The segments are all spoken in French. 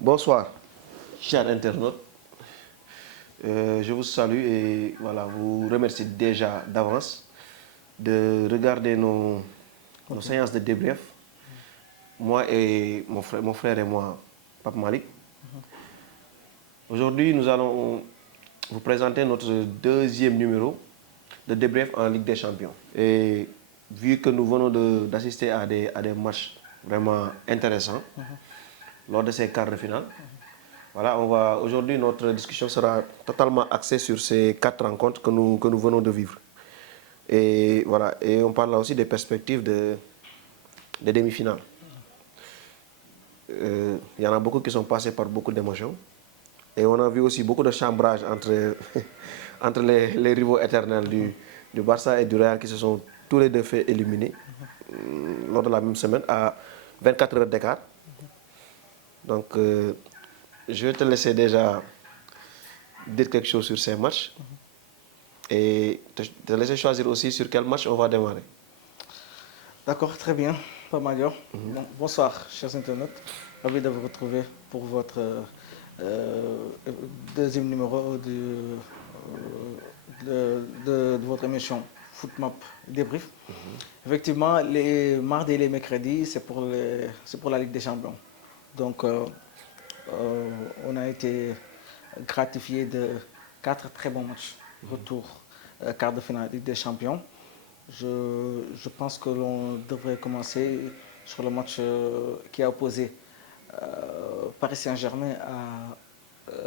Bonsoir, chers internautes. Je vous salue et voilà, vous remercie déjà d'avance de regarder nos séances de débrief. Moi et mon frère et moi, Pape Malik. Aujourd'hui, nous allons vous présenter notre deuxième numéro de débrief en Ligue des Champions. Et vu que nous venons d'assister à des matchs vraiment intéressants lors de ces quarts de finale, voilà, aujourd'hui, notre discussion sera totalement axée sur ces 4 rencontres que nous venons de vivre. Et voilà, et on parlera aussi des perspectives des demi-finales. Il y en a beaucoup qui sont passés par beaucoup d'émotions. Et on a vu aussi beaucoup de chambrage entre, entre les rivaux éternels du Barça et du Real qui se sont tous les deux fait éliminer lors de la même semaine à 24 heures d'écart. Donc, je vais te laisser déjà dire quelque chose sur ces matchs et te laisser choisir aussi sur quel match on va démarrer. D'accord, très bien, pas mal. Bonsoir, chers internautes. Ravi de vous retrouver pour votre deuxième numéro de votre émission Footmap Débrief. Effectivement, les mardis et les mercredis, c'est pour la Ligue des Champions. Donc, on a été gratifié de 4 très bons matchs. Retour quart de finale Ligue des Champions. Je pense que l'on devrait commencer sur le match qui a opposé Paris Saint-Germain à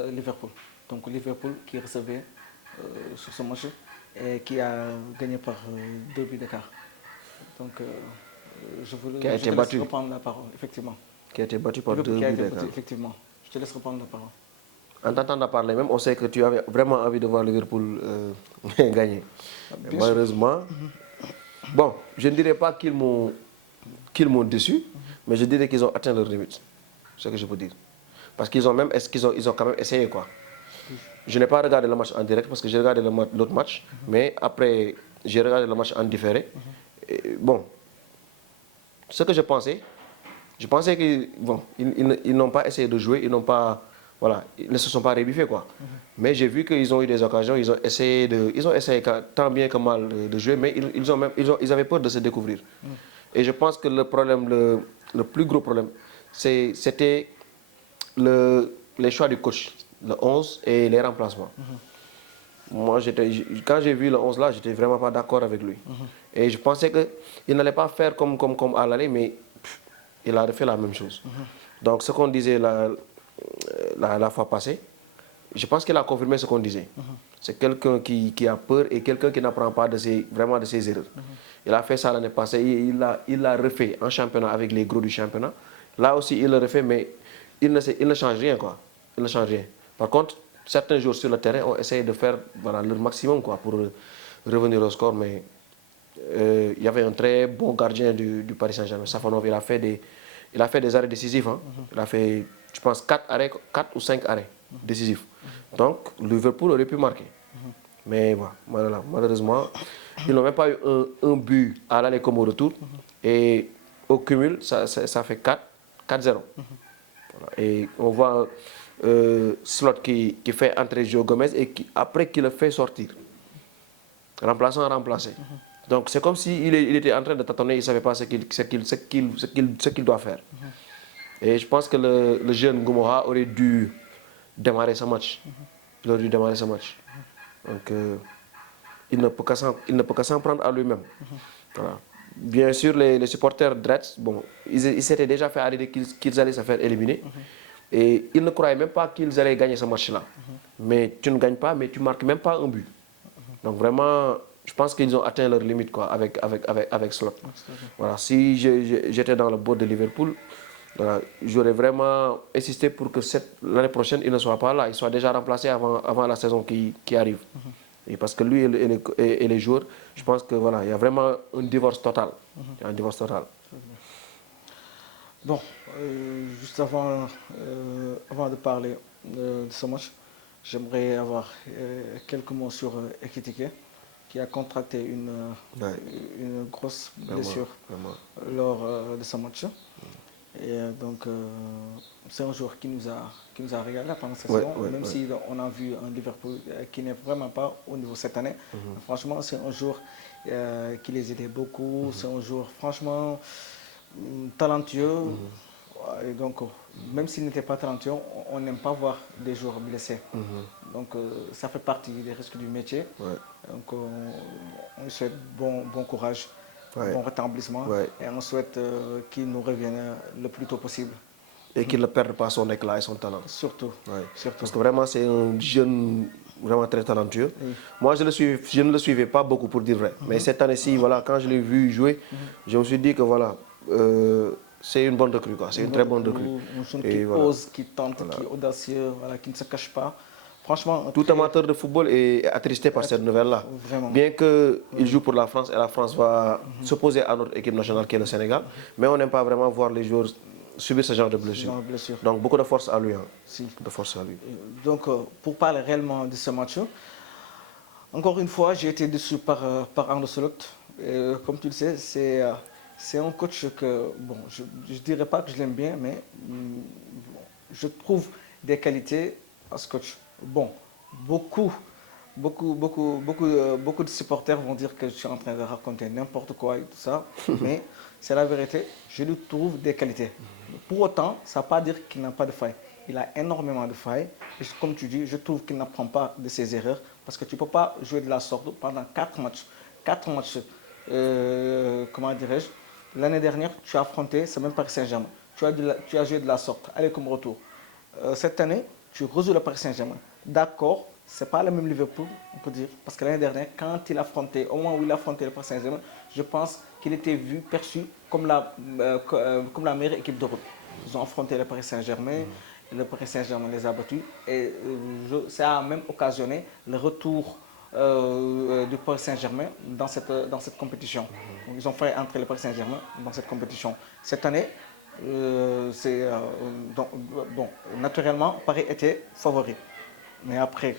Liverpool. Donc Liverpool qui recevait sur ce match et qui a gagné par 2 buts d'écart. Donc je te laisse reprendre la parole, effectivement. Qui a été battu par 2 buts d'écart. Effectivement. Je te laisse reprendre la parole. En t'entendant parler même, on sait que tu avais vraiment envie de voir Liverpool gagner. Malheureusement, bon, je ne dirais pas qu'ils m'ont déçu, mais je dirais qu'ils ont atteint leur limite. C'est ce que je peux dire. Parce qu'ils ont quand même essayé quoi. Je n'ai pas regardé le match en direct parce que j'ai regardé l'autre match, mais après j'ai regardé le match en différé. Et, bon, ce que je pensais qu'ils bon, ils n'ont pas essayé de jouer, voilà, ils ne se sont pas rébuffés quoi. Mais j'ai vu qu'ils ont eu des occasions, ils ont essayé tant bien que mal de jouer, mais ils avaient peur de se découvrir. Et je pense que le problème, le plus gros problème, c'était les choix du coach, le 11 et les remplacements. Moi, quand j'ai vu le 11 là, j'étais vraiment pas d'accord avec lui. Et je pensais qu'il n'allait pas faire comme à l'aller, mais il a refait la même chose. Donc ce qu'on disait la fois passée, je pense qu'il a confirmé ce qu'on disait. C'est quelqu'un qui a peur et quelqu'un qui n'apprend pas vraiment de ses erreurs. Il a fait ça l'année passée, il l'a refait en championnat avec les gros du championnat. Là aussi, il le refait, mais il ne change rien quoi. Il ne change rien. Par contre, certains joueurs sur le terrain ont essayé de faire voilà, leur maximum quoi, pour revenir au score, mais il y avait un très bon gardien du Paris Saint-Germain, Safonov. Il a fait des arrêts décisifs. Hein. Il a fait, je pense, 4 ou 5 arrêts décisifs. Donc, Liverpool aurait pu marquer. Mais voilà, malheureusement, ils n'ont même pas eu un but à l'aller comme au retour. Et au cumul, ça fait 4-0. Voilà. Et on voit Slot qui fait entrer Joe Gomez et après qui le fait sortir. Remplaçant remplacé. Donc c'est comme s'il était en train de tâtonner, il ne savait pas ce qu'il doit faire. Et je pense que le jeune Goumoha aurait dû démarrer ce match. Il aurait dû démarrer ce match. Donc il ne peut qu'à s'en prendre à lui-même. Voilà. Bien sûr, les supporters Dreds, bon, ils s'étaient déjà fait arrêter qu'ils allaient se faire éliminer. Et ils ne croyaient même pas qu'ils allaient gagner ce match-là. Mais tu ne gagnes pas, mais tu ne marques même pas un but. Donc vraiment, je pense qu'ils ont atteint leur limite quoi, avec Slot. Voilà, si j'étais dans le board de Liverpool, voilà, j'aurais vraiment insisté pour que l'année prochaine, il ne soit pas là, il soit déjà remplacé avant la saison qui arrive. Et parce que lui et les joueurs, je pense que voilà, il y a vraiment un divorce total. Il y a un divorce total. Bon, juste avant de parler de ce match, j'aimerais avoir quelques mots sur Ekitike, qui a contracté une grosse blessure lors de ce match. Et donc, c'est un joueur qui nous a régalé pendant cette saison, même si on a vu un Liverpool qui n'est vraiment pas au niveau cette année. Franchement, c'est un joueur qui les aidait beaucoup. C'est un joueur franchement talentueux. Et donc, même s'il n'était pas talentueux, on n'aime pas voir des joueurs blessés. Donc, ça fait partie des risques du métier. Donc, on lui souhaite bon courage, bon rétablissement. Et on souhaite qu'il nous revienne le plus tôt possible. Et qu'il ne perde pas son éclat et son talent. Surtout. Parce que vraiment, c'est un jeune vraiment très talentueux. Moi, je ne le suivais pas beaucoup pour dire vrai. Mais cette année-ci, voilà, quand je l'ai vu jouer, je me suis dit que voilà, c'est une bonne recrue, c'est une très bonne recrue. Un jeune qui ose, qui tente, qui est audacieux, qui ne se cache pas. Franchement, tout amateur de football est attristé par cette nouvelle-là. Bien qu'il joue pour la France et la France va s'opposer à notre équipe nationale qui est le Sénégal, mais on n'aime pas vraiment voir les joueurs subir ce genre de blessure. Donc beaucoup de force à lui. De force à lui. Donc pour parler réellement de ce match, encore une fois, j'ai été déçu par Arne Slot. Comme tu le sais, c'est un coach que, bon, je ne dirais pas que je l'aime bien, mais je trouve des qualités à ce coach. Bon, beaucoup de supporters vont dire que je suis en train de raconter n'importe quoi et tout ça, mais c'est la vérité, je lui trouve des qualités. Pour autant, ça ne veut pas dire qu'il n'a pas de failles. Il a énormément de failles. Et comme tu dis, je trouve qu'il n'apprend pas de ses erreurs, parce que tu ne peux pas jouer de la sorte pendant 4 matchs. 4 matchs, comment dirais-je, l'année dernière, tu as affronté, c'est même Paris Saint-Germain. Tu as joué de la sorte, aller comme retour. Cette année, tu rejoues le Paris Saint-Germain. D'accord, ce n'est pas le même Liverpool, on peut dire. Parce que l'année dernière, quand il affrontait, au moment où il affrontait le Paris Saint-Germain, je pense qu'il était vu, perçu comme la meilleure équipe d'Europe. Ils ont affronté le Paris Saint-Germain, le Paris Saint-Germain les a battus. Et ça a même occasionné le retour du Paris Saint-Germain dans cette compétition. Donc, ils ont fait entrer le Paris Saint-Germain dans cette compétition. Cette année, bon, naturellement, Paris était favori. Mais après,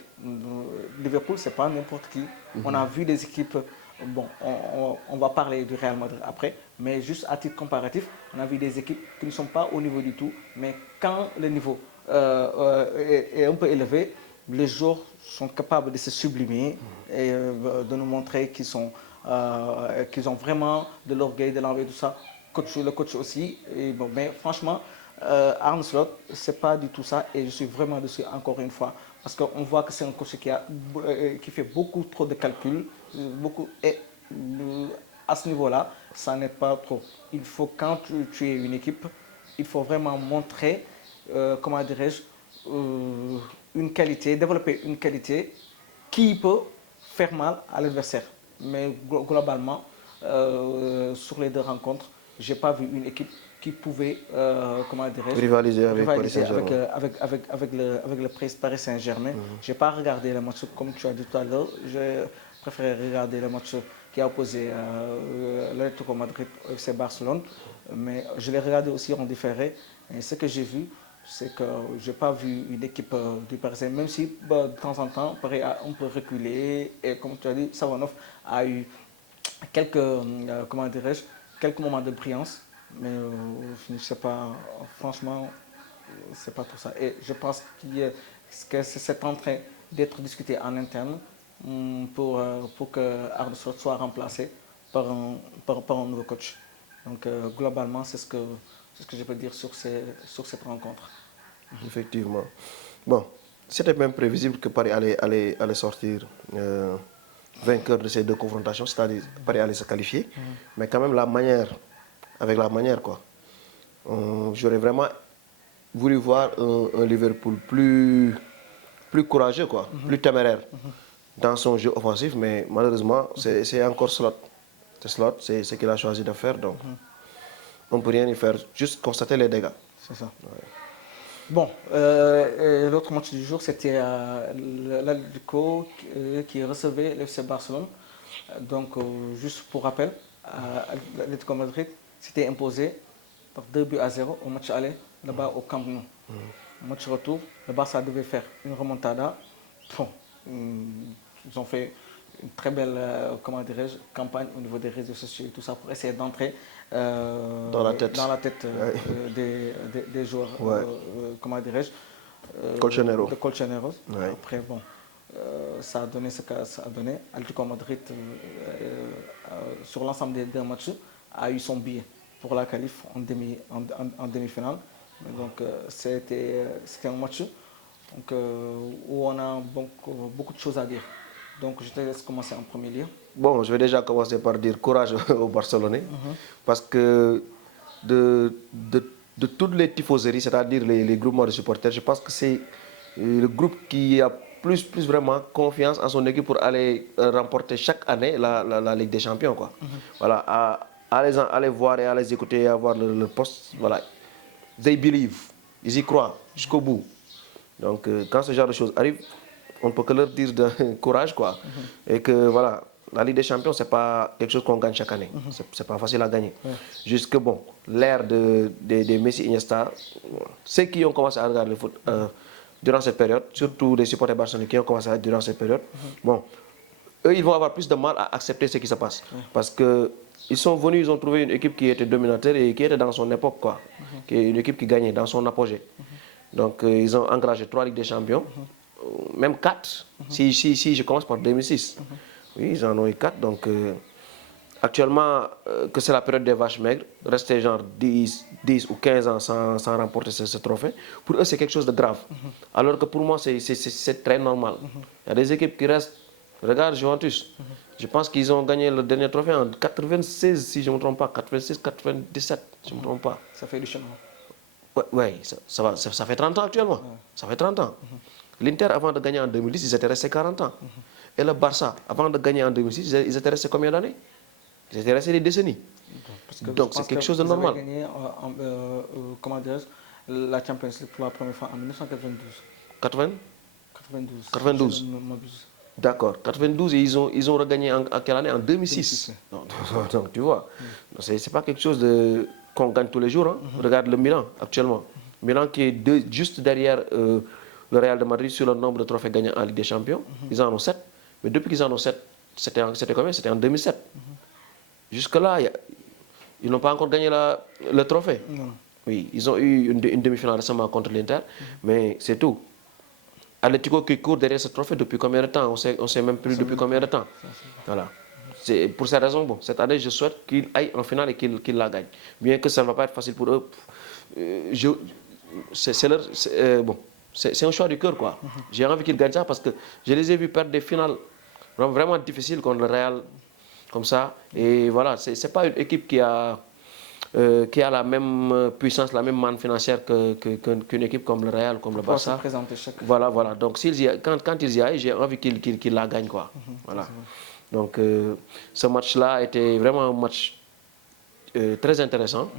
Liverpool, ce n'est pas n'importe qui. On a vu des équipes, bon, on va parler du Real Madrid après, mais juste à titre comparatif, on a vu des équipes qui ne sont pas au niveau du tout, mais quand le niveau est un peu élevé, les joueurs sont capables de se sublimer et de nous montrer qu'ils ont vraiment de l'orgueil, de l'envie, tout ça. Le coach aussi. Et bon, mais franchement, Arne Slot, ce n'est pas du tout ça et je suis vraiment dessus encore une fois. Parce qu'on voit que c'est un coach qui fait beaucoup trop de calculs, et à ce niveau-là, ça n'aide pas trop. Il faut, quand tu es une équipe, il faut vraiment montrer, comment dirais-je, une qualité, développer une qualité qui peut faire mal à l'adversaire. Mais globalement, sur les 2 rencontres, je n'ai pas vu une équipe qui pouvait, comment dirais-je, rivaliser avec le Paris Saint-Germain. Je n'ai pas regardé le match comme tu as dit tout à l'heure. Je préfère regarder le match qui a opposé l'Atlético Madrid au FC Barcelone. Mais je l'ai regardé aussi en différé. Et ce que j'ai vu, c'est que je n'ai pas vu une équipe du Paris Saint-Germain, même si de temps en temps, Paris a un peu reculé. Et comme tu as dit, Savanov a eu quelques, comment dirais-je, quelques moments de brillance. Mais je ne sais pas, franchement, c'est pas tout ça. Et je pense que c'est en train d'être discuté en interne pour que Arne Slot soit remplacé par un nouveau coach. Donc globalement, c'est ce que je peux dire sur cette rencontre. Effectivement. Bon, c'était même prévisible que Paris allait sortir vainqueur de ces 2 confrontations, c'est-à-dire Paris allait se qualifier. Mais quand même, avec la manière, quoi. J'aurais vraiment voulu voir un Liverpool plus courageux, quoi, plus téméraire dans son jeu offensif, mais malheureusement, c'est encore Slot. C'est Slot, c'est ce qu'il a choisi de faire, donc on ne peut rien y faire, juste constater les dégâts. C'est ça. Ouais. Bon, l'autre match du jour, c'était l'Atlético qui recevait l'FC Barcelone. Donc, juste pour rappel, l'Atlético Madrid s'était imposé par 2-0 au match aller, là-bas au Camp Nou. Au match retour, le Barça devait faire une remontada. Bon, ils ont fait une très belle, comment dirais-je, campagne au niveau des réseaux sociaux et tout ça pour essayer d'entrer Dans la tête. dans la tête Ouais. des joueurs, Ouais. comment dirais-je, Colchonero. de Colchoneros. Ouais. Après, bon, ça a donné ce que ça a donné. Atlético Madrid, sur l'ensemble des deux matchs, a eu son billet pour la qualif en demi-finale. Donc, c'était un match donc, où on a beaucoup de choses à dire. Donc, je te laisse commencer en premier lieu. Bon, je vais déjà commencer par dire courage aux Barcelonais, parce que de toutes les tifoseries, c'est-à-dire les groupements de supporters, je pense que c'est le groupe qui a plus vraiment confiance en son équipe pour aller remporter chaque année la Ligue des Champions, quoi. Voilà, à les voir et à les écouter et à voir le poste, voilà. They believe, ils y croient jusqu'au bout. Donc, quand ce genre de choses arrive, on ne peut que leur dire de courage, quoi. Et que, voilà, la Ligue des Champions, ce n'est pas quelque chose qu'on gagne chaque année. C'est pas facile à gagner. Jusque, bon, l'ère des Messi Iniesta, ceux qui ont commencé à regarder le foot durant cette période, surtout les supporters barcelonais qui ont commencé à durant cette période, bon, eux, ils vont avoir plus de mal à accepter ce qui se passe. Parce que ils sont venus, ils ont trouvé une équipe qui était dominateur et qui était dans son époque, quoi. Qui est une équipe qui gagnait dans son apogée. Donc, ils ont engagé 3 Ligues des Champions, même 4, si je commence par 2006. Oui, ils en ont eu 4. Donc, actuellement, que c'est la période des vaches maigres, rester genre 10 ou 15 ans sans remporter ce trophée, pour eux, c'est quelque chose de grave. Alors que pour moi, c'est très normal. Il y a des équipes qui restent. Regarde Juventus. Je pense qu'ils ont gagné le dernier trophée en 96, si je ne me trompe pas. 96, 97, si je ne me trompe pas. Ça fait du chemin. Oui, ça fait 30 ans actuellement. Ça fait 30 ans. L'Inter, avant de gagner en 2010, ils étaient restés 40 ans. Et le Barça, avant de gagner en 2006, ils étaient restés combien d'années? Ils étaient restés des décennies. Donc c'est quelque chose de normal. Ils avaient gagné, comment dirais-je, la Champions League pour la première fois en 1992. 80? 92. 92. D'accord. 92 et ils ont regagné en quelle année? En 2006. Donc tu vois, c'est pas quelque chose qu'on gagne tous les jours. Hein. Regarde le Milan actuellement. Milan qui est juste derrière le Real de Madrid sur le nombre de trophées gagnés en Ligue des Champions. Ils en ont 7. Mais depuis qu'ils en ont 7, c'était combien? C'était en 2007. Jusque-là, ils n'ont pas encore gagné le trophée. Non. Oui, ils ont eu une demi-finale récemment contre l'Inter, mais c'est tout. Atlético qui court derrière ce trophée depuis combien de temps? On sait même plus depuis combien de temps. Voilà. C'est pour cette raison, bon, cette année, je souhaite qu'il aille en finale et qu'il la gagne. Bien que ça ne va pas être facile pour eux. C'est un choix du cœur, quoi. J'ai envie qu'ils gagnent ça parce que je les ai vus perdre des finales vraiment difficiles contre le Real, comme ça. Et voilà, c'est pas une équipe qui a la même puissance, la même manne financière qu'une équipe comme le Real, comme le Barça. Voilà. Donc quand ils y aillent, j'ai envie qu'ils la gagnent, quoi. Voilà. Donc ce match-là était vraiment un match très intéressant.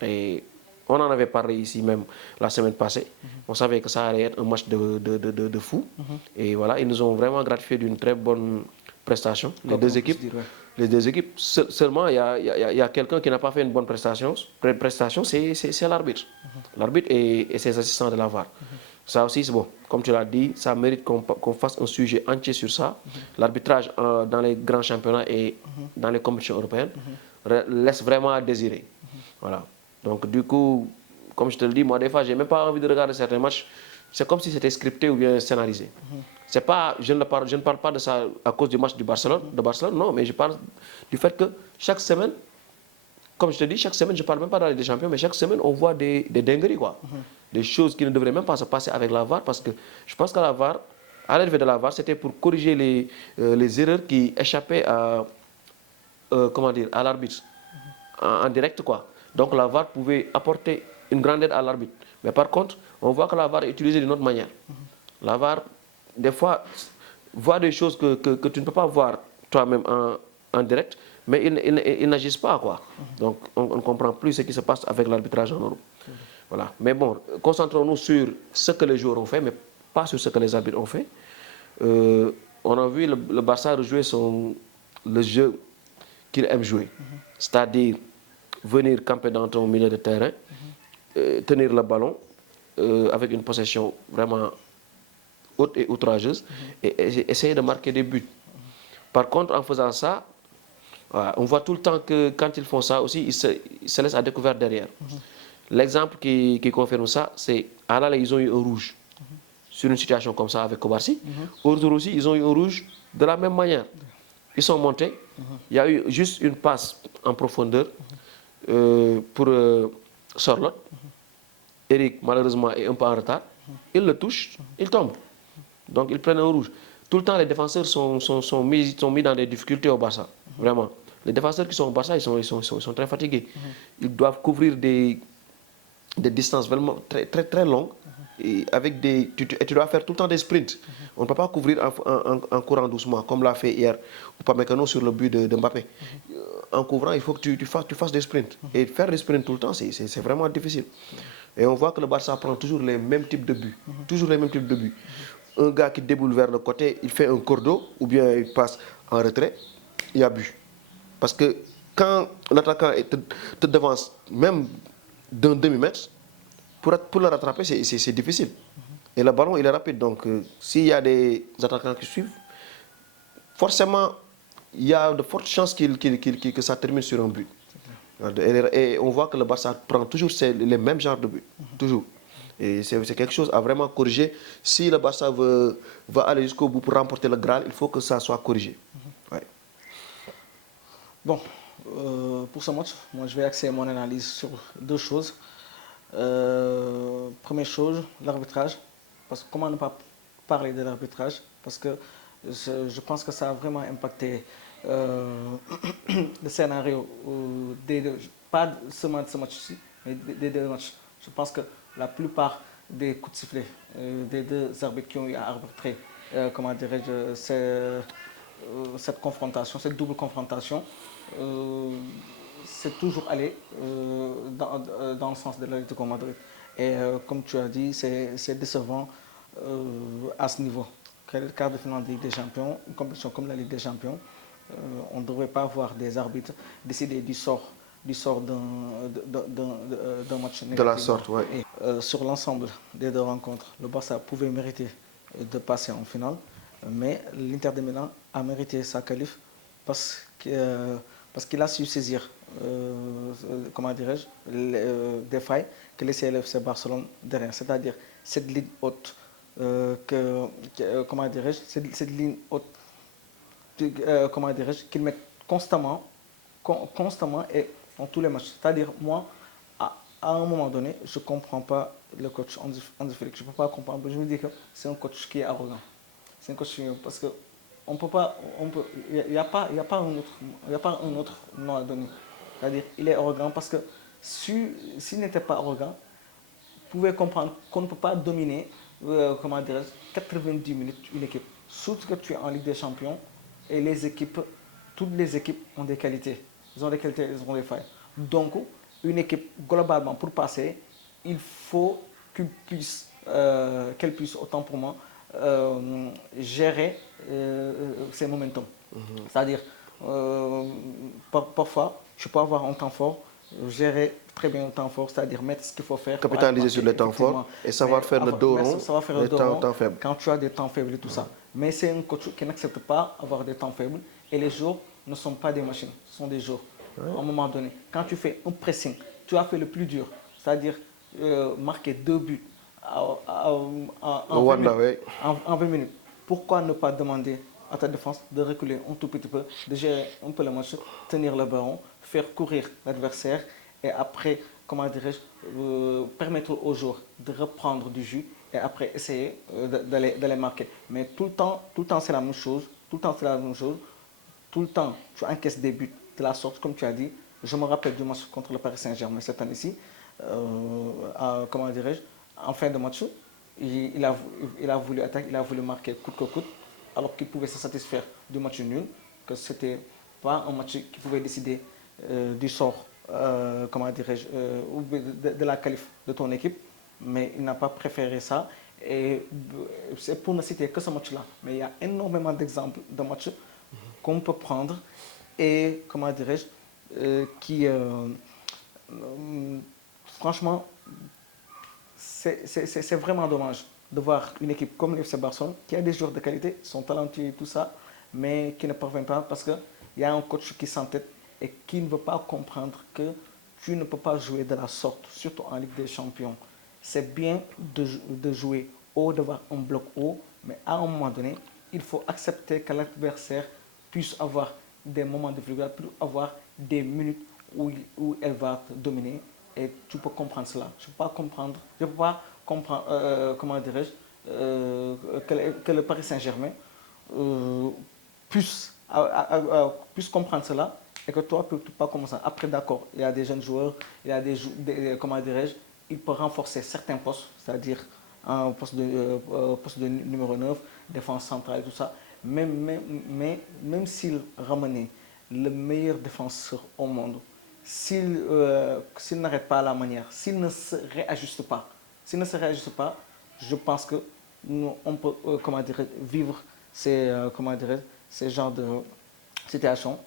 Et on en avait parlé ici même la semaine passée. On savait que ça allait être un match de fou. Et voilà, ils nous ont vraiment gratifié d'une très bonne prestation, les deux équipes. Les deux équipes. Seulement, il y a quelqu'un qui n'a pas fait une bonne prestation, c'est l'arbitre. L'arbitre et ses assistants de la VAR. Ça aussi, c'est bon. Comme tu l'as dit, ça mérite qu'on fasse un sujet entier sur ça. L'arbitrage dans les grands championnats et dans les compétitions européennes laisse vraiment à désirer. Voilà. Donc, du coup, comme je te le dis, moi, des fois, je n'ai même pas envie de regarder certains matchs. C'est comme si c'était scripté ou bien scénarisé. C'est pas, je ne parle pas de ça à cause du match de Barcelone, non, mais je parle du fait que chaque semaine, comme je te dis, chaque semaine, je ne parle même pas dans les champions, mais chaque semaine, on voit des dingueries, quoi. Des choses qui ne devraient même pas se passer avec la VAR, parce que je pense que la VAR, à l'arrivée de la VAR, c'était pour corriger les erreurs qui échappaient à l'arbitre, en direct, quoi. Donc la VAR pouvait apporter une grande aide à l'arbitre. Mais par contre, on voit que la VAR est utilisée d'une autre manière. La VAR, des fois, voit des choses que tu ne peux pas voir toi-même en direct, mais ils n'agissent pas, quoi. Donc, on ne comprend plus ce qui se passe avec l'arbitrage en Europe. Voilà. Mais bon, concentrons-nous sur ce que les joueurs ont fait, mais pas sur ce que les arbitres ont fait. On a vu le Barça rejouer le jeu qu'il aime jouer. C'est-à-dire venir camper dans ton milieu de terrain, tenir le ballon avec une possession vraiment haute et outrageuse et essayer de marquer des buts. Par contre, en faisant ça, voilà, on voit tout le temps que quand ils font ça aussi, ils se laissent à découvert derrière. L'exemple qui confirme ça, c'est à l'aller, ils ont eu un rouge sur une situation comme ça avec Kobarsi. Au retour aussi, ils ont eu un rouge de la même manière. Ils sont montés. Il y a eu juste une passe en profondeur pour Sorloth. Eric, malheureusement, est un peu en retard. Il le touche, il tombe. Donc, ils prennent un rouge. Tout le temps, les défenseurs sont mis dans des difficultés au Barça. Vraiment. Les défenseurs qui sont au Barça, ils sont très fatigués. Ils doivent couvrir des distances vraiment très longues. Et avec tu dois faire tout le temps des sprints. On ne peut pas couvrir en courant doucement, comme l'a fait hier Upamecano sur le but de Mbappé. En couvrant, il faut que tu fasses des sprints. Et faire des sprints tout le temps, c'est vraiment difficile. Et on voit que le Barça prend toujours les mêmes types de buts. Toujours les mêmes types de buts. Un gars qui déboule vers le côté, il fait un cordeau, ou bien il passe en retrait, il y a but. Parce que quand l'attaquant te devance, même d'un demi-mètre, pour le rattraper, c'est difficile. Et le ballon, il est rapide. Donc, s'il y a des attaquants qui suivent, forcément, il y a de fortes chances que ça termine sur un but. Et on voit que le Barça prend toujours les mêmes genres de buts. Toujours. Et c'est quelque chose à vraiment corriger. Si le Barça veut aller jusqu'au bout pour remporter le Graal, il faut que ça soit corrigé. Ouais. Bon, pour ce match, moi je vais axer mon analyse sur deux choses. Première chose, l'arbitrage. Parce que comment ne pas parler de l'arbitrage? Parce que je pense que ça a vraiment impacté le scénario, pas seulement de ce match-ci, mais des deux matchs. Je pense que la plupart des coups de sifflet des deux arbitres qui ont eu à arbitrer, comment dirais-je, cette confrontation, cette double confrontation, c'est toujours allé dans le sens de l'Atlético Madrid. Et comme tu as dit, c'est décevant à ce niveau. Le quart de finale de Ligue des Champions, une compétition comme la Ligue des Champions, on ne devrait pas voir des arbitres décider du sort d'un match négatif. De la sorte, oui. Sur l'ensemble des deux rencontres, le Barça pouvait mériter de passer en finale, mais l'Inter de Milan a mérité sa qualif parce qu'il a su saisir, comment dirais-je, des failles que laissait le FC Barcelone derrière, c'est-à-dire cette ligne haute, comment dirais-je, cette ligne haute, comment dirais-je, qu'ils mettent constamment et dans tous les matchs. C'est-à-dire, moi, à un moment donné, je ne comprends pas le coach Hansi Flick. Je ne peux pas comprendre. Je me dis que c'est un coach qui est arrogant. C'est un coach parce que on peut pas, il n'y a pas un autre nom à donner. C'est-à-dire, il est arrogant parce que s'il n'était pas arrogant, vous pouvez comprendre qu'on ne peut pas dominer, comment dire, 90 minutes une équipe. Surtout que tu es en Ligue des Champions et toutes les équipes ont des qualités. Ils ont des qualités, ils ont des failles. Donc, une équipe, globalement, pour passer, il faut qu'elle puisse autant pour moi gérer ses momentum. C'est-à-dire, parfois, tu peux avoir un temps fort, gérer très bien le temps fort, c'est-à-dire mettre ce qu'il faut faire. Capitaliser sur les temps forts et savoir faire le dos rond, les temps faibles. Quand tu as des temps faibles et tout ça. Mais c'est un coach qui n'accepte pas d'avoir des temps faibles et les jours ne sont pas des machines, ce sont des jours. À un moment donné, quand tu fais un pressing, tu as fait le plus dur, c'est-à-dire marquer 2 buts en 20 minutes. Pourquoi ne pas demander à ta défense de reculer un tout petit peu, de gérer un peu le match, tenir le ballon, faire courir l'adversaire et après, comment dirais-je, permettre aux joueurs de reprendre du jus et après essayer d'aller marquer. Mais tout le temps c'est la même chose, tout le temps c'est la même chose, tout le temps tu encaisses des buts de la sorte, comme tu as dit. Je me rappelle du match contre le Paris Saint-Germain cette année-ci, comment dirais-je, en fin de match, il a voulu attaquer, il a voulu marquer coûte que coûte, alors qu'il pouvait se satisfaire du match nul, que ce n'était pas un match qui pouvait décider du sort, comment dirais-je, de la qualif de ton équipe, mais il n'a pas préféré ça. Et c'est pour ne citer que ce match-là, mais il y a énormément d'exemples de matchs qu'on peut prendre et, comment dirais-je, qui, franchement, c'est vraiment dommage de voir une équipe comme l'FC Barcelone, qui a des joueurs de qualité, sont talentueux et tout ça, mais qui ne parvient pas parce qu'il y a un coach qui s'entête et qui ne veut pas comprendre que tu ne peux pas jouer de la sorte, surtout en Ligue des Champions. C'est bien de jouer haut devant un bloc haut, mais à un moment donné, il faut accepter que l'adversaire puisse avoir des moments de faiblesse, puisse avoir des minutes où elle va te dominer et tu peux comprendre cela. Je ne peux pas comprendre, comment dirais-je, que le Paris Saint-Germain puisse comprendre cela et que toi, tu ne peux pas commencer. Après, d'accord, il y a des jeunes joueurs, il y a comment dirais-je, il peut renforcer certains postes, c'est-à-dire un poste de numéro 9, défense centrale et tout ça. Même s'il ramenait le meilleur défenseur au monde, s'il n'arrête pas la manière, s'il ne se réajuste pas, je pense que on peut comment dire, vivre ces genres de situations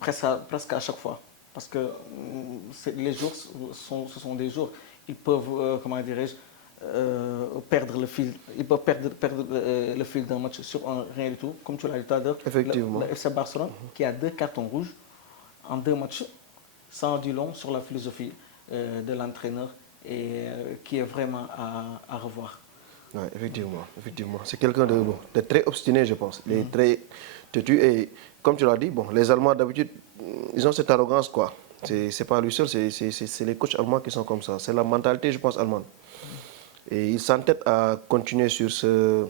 presque à chaque fois. Parce que les jours, ce sont des jours. Ils peuvent, comment dirais-je, perdre le fil. Ils peuvent perdre le fil d'un match sur un rien du tout. Comme tu l'as dit tout à l'heure, le FC Barcelone, qui a 2 cartons rouges en 2 matchs, ça en dit long sur la philosophie de l'entraîneur et qui est vraiment à revoir. Ouais, effectivement. C'est quelqu'un de très obstiné, je pense. Il est très têtu et, comme tu l'as dit, bon, les Allemands, d'habitude, ils ont cette arrogance, quoi. C'est pas lui seul, c'est les coachs allemands qui sont comme ça. C'est la mentalité, je pense, allemande. Et ils s'entêtent à continuer sur ce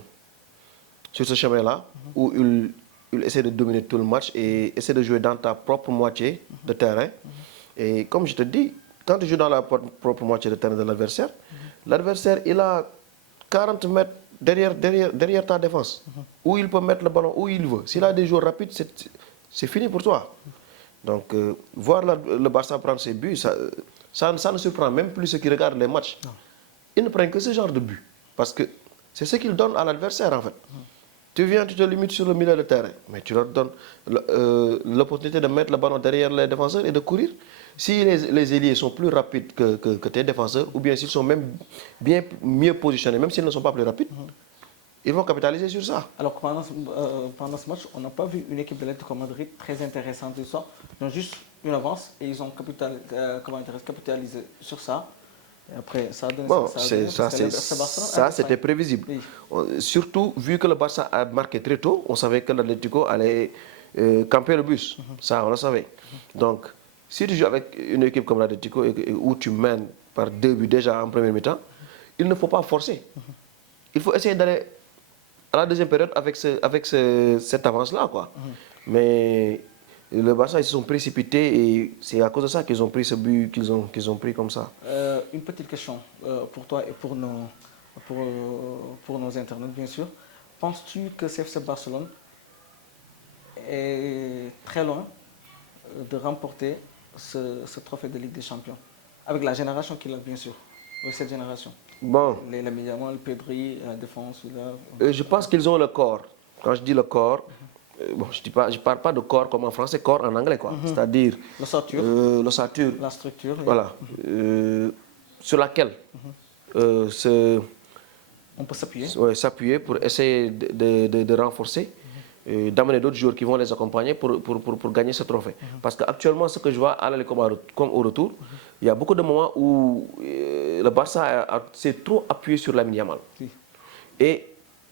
chemin-là, où ils essaient de dominer tout le match et essaient de jouer dans ta propre moitié de terrain. Et comme je te dis, quand tu joues dans la propre moitié de terrain de l'adversaire, l'adversaire, il a 40 mètres derrière ta défense, où il peut mettre le ballon où il veut. S'il a des joueurs rapides, c'est fini pour toi. Donc, voir le Barça prendre ses buts, ça ne surprend même plus ceux qui regardent les matchs. Non. Ils ne prennent que ce genre de but. Parce que c'est ce qu'ils donnent à l'adversaire, en fait. Tu viens, tu te limites sur le milieu de terrain, mais tu leur donnes l'opportunité de mettre le ballon derrière les défenseurs et de courir. Si les ailiers sont plus rapides que tes défenseurs, ou bien s'ils sont même bien mieux positionnés, même s'ils ne sont pas plus rapides, ils vont capitaliser sur ça. Alors pendant ce match, on n'a pas vu une équipe de l'Atlético Madrid très intéressante de ça. Ils ont juste une avance et ils ont capitalisé sur ça. Et après, ça a donné bon, ça c'était prévisible. Oui. Surtout, vu que le Barça a marqué très tôt, on savait que l'Atlético allait camper le bus. Ça, on le savait. Donc, si tu joues avec une équipe comme l'Atlético où tu mènes par 2 buts déjà en première mi-temps, il ne faut pas forcer. Il faut essayer d'aller à la deuxième période avec cette avance-là, quoi. Mais le Barça, ils se sont précipités et c'est à cause de ça qu'ils ont pris ce but qu'ils ont pris comme ça. Une petite question pour toi et pour nos internautes, bien sûr. Penses-tu que CFC Barcelone est très loin de remporter ce trophée de Ligue des Champions? Avec la génération qu'il a, bien sûr. Avec cette génération. Bon. Les Lamine, le Pedri, la défense. Je pense qu'ils ont le corps. Quand je dis le corps, bon, je ne parle pas de corps comme en français, corps en anglais, quoi. C'est-à-dire l'ossature. La structure. Voilà. Sur laquelle on peut s'appuyer. Ouais, s'appuyer pour essayer de renforcer, d'amener d'autres joueurs qui vont les accompagner pour gagner ce trophée. Parce qu'actuellement, ce que je vois à l'aller comme au retour, il y a beaucoup de moments où le Barça s'est trop appuyé sur Lamine Yamal. Oui. Et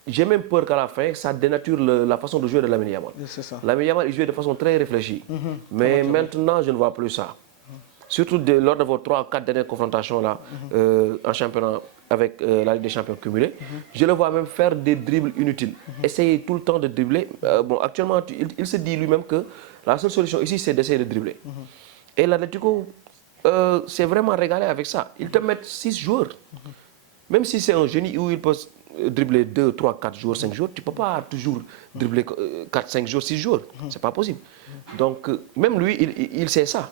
j'ai même peur qu'à la fin, ça dénature la façon de jouer de Lamine Yamal. C'est ça. Lamine Yamal, il jouait de façon très réfléchie. Mais maintenant, je ne vois plus ça. Surtout lors de vos 3 ou 4 dernières confrontations là, en championnat avec la Ligue des Champions cumulée, je le vois même faire des dribbles inutiles. Essayer tout le temps de dribbler. Bon, actuellement, il se dit lui-même que la seule solution ici, c'est d'essayer de dribbler. Et l'Atlético s'est vraiment régalé avec ça. Ils te mettent 6 joueurs. Même si c'est un génie où il peut dribbler 2, 3, 4 jours, 5 jours, tu ne peux pas toujours dribbler 4, 5 jours, 6 jours. Ce n'est pas possible. Donc, même lui, il sait ça.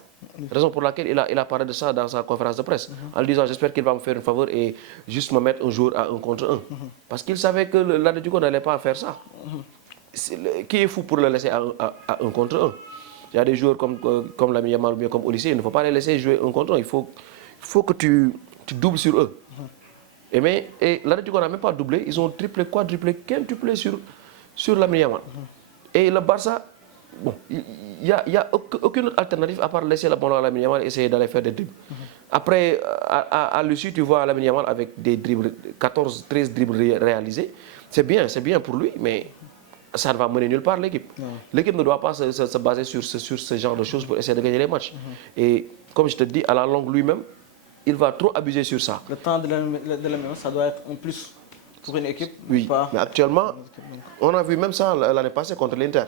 Raison pour laquelle il a parlé de ça dans sa conférence de presse, en disant j'espère qu'il va me faire une faveur et juste me mettre un jour à 1 contre 1. Parce qu'il savait que l'Atlético n'allait pas faire ça. Qui est fou pour le laisser à 1 contre 1? Il y a des joueurs comme Lamine Yamal ou bien comme Olysée, il ne faut pas les laisser jouer 1 contre 1. Il faut que tu doubles sur eux. Et l'Atlético n'a même pas doublé, ils ont triplé, quadruplé, quintuplé sur Lamine Yamal. Et le Barça, bon, il n'y a aucune autre alternative à part laisser le ballon à Lamine Yamal et essayer d'aller faire des dribbles. Après, à l'issue, tu vois Lamine Yamal avec des dribbles, 14, 13 dribbles réalisés. C'est bien pour lui, mais ça ne va mener nulle part l'équipe. L'équipe ne doit pas se baser sur ce genre de choses pour essayer de gagner les matchs. Et comme je te dis, à la longue, lui-même, il va trop abuser sur ça. Le temps de la ça doit être en plus pour une équipe. Oui, pas... mais actuellement, on a vu même ça l'année passée contre l'Inter.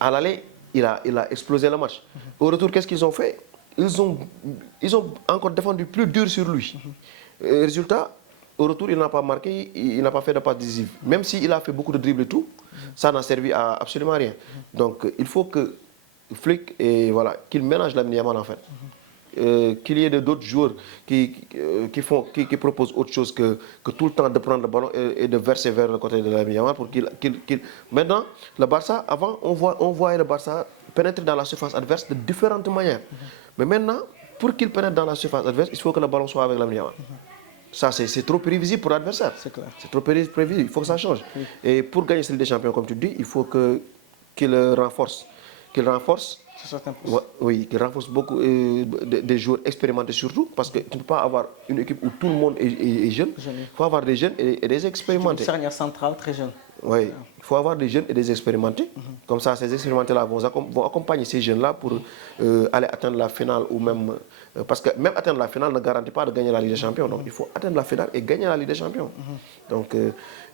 À l'aller, il a explosé le match. Au retour, qu'est-ce qu'ils ont fait? Ils ont encore défendu plus dur sur lui. Résultat, au retour, il n'a pas marqué, il n'a pas fait de passe décisive. Même s'il a fait beaucoup de dribbles et tout, ça n'a servi à absolument rien. Donc, il faut que Flick, qu'il ménage Lamine Yamal en fait. Qu'il y ait d'autres joueurs qui proposent autre chose que tout le temps de prendre le ballon et de verser vers le côté de Lamine Yamal pour qu'il... Maintenant, le Barça, avant, on voyait le Barça pénétrer dans la surface adverse de différentes manières. Mais maintenant, pour qu'il pénètre dans la surface adverse, il faut que le ballon soit avec Lamine Yamal. Ça, c'est trop prévisible pour l'adversaire. C'est clair. C'est trop prévisible, il faut que ça change. Et pour gagner cette Ligue des Champions, comme tu dis, il faut qu'il renforce. Oui, qu'il renforce beaucoup des joueurs expérimentés surtout, parce que tu ne peux pas avoir une équipe où tout le monde est jeune. Il faut avoir des jeunes et des expérimentés. Une charnière centrale très jeune. Oui, il faut avoir des jeunes et des expérimentés. Comme ça, ces expérimentés-là vont accompagner ces jeunes-là pour aller atteindre la finale ou même... parce que même atteindre la finale ne garantit pas de gagner la Ligue des Champions. Donc il faut atteindre la finale et gagner la Ligue des Champions. Donc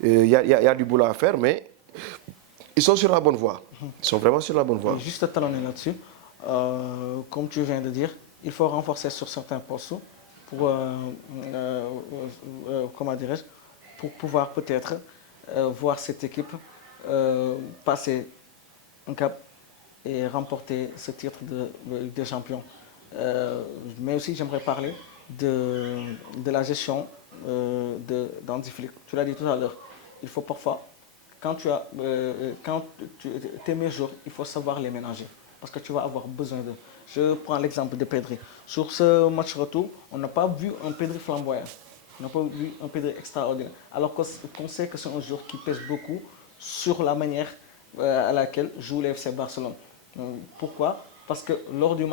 il y a du boulot à faire, mais ils sont sur la bonne voie. Ils sont vraiment sur la bonne voie. Juste à talonner là-dessus, comme tu viens de dire, il faut renforcer sur certains postes pour, comment dirais-je, pour pouvoir peut-être voir cette équipe passer un cap et remporter ce titre de champion. Mais aussi, j'aimerais parler de la gestion d'Hansi Flick. Tu l'as dit tout à l'heure, il faut parfois, quand tes meilleurs jours, il faut savoir les ménager. Parce que tu vas avoir besoin d'eux. Je prends l'exemple de Pedri. Sur ce match retour, on n'a pas vu un Pedri flamboyant. On n'a pas vu un Pedri extraordinaire. Alors qu'on sait que c'est un joueur qui pèse beaucoup sur la manière à laquelle joue l'FC Barcelone. Pourquoi? Parce que lors du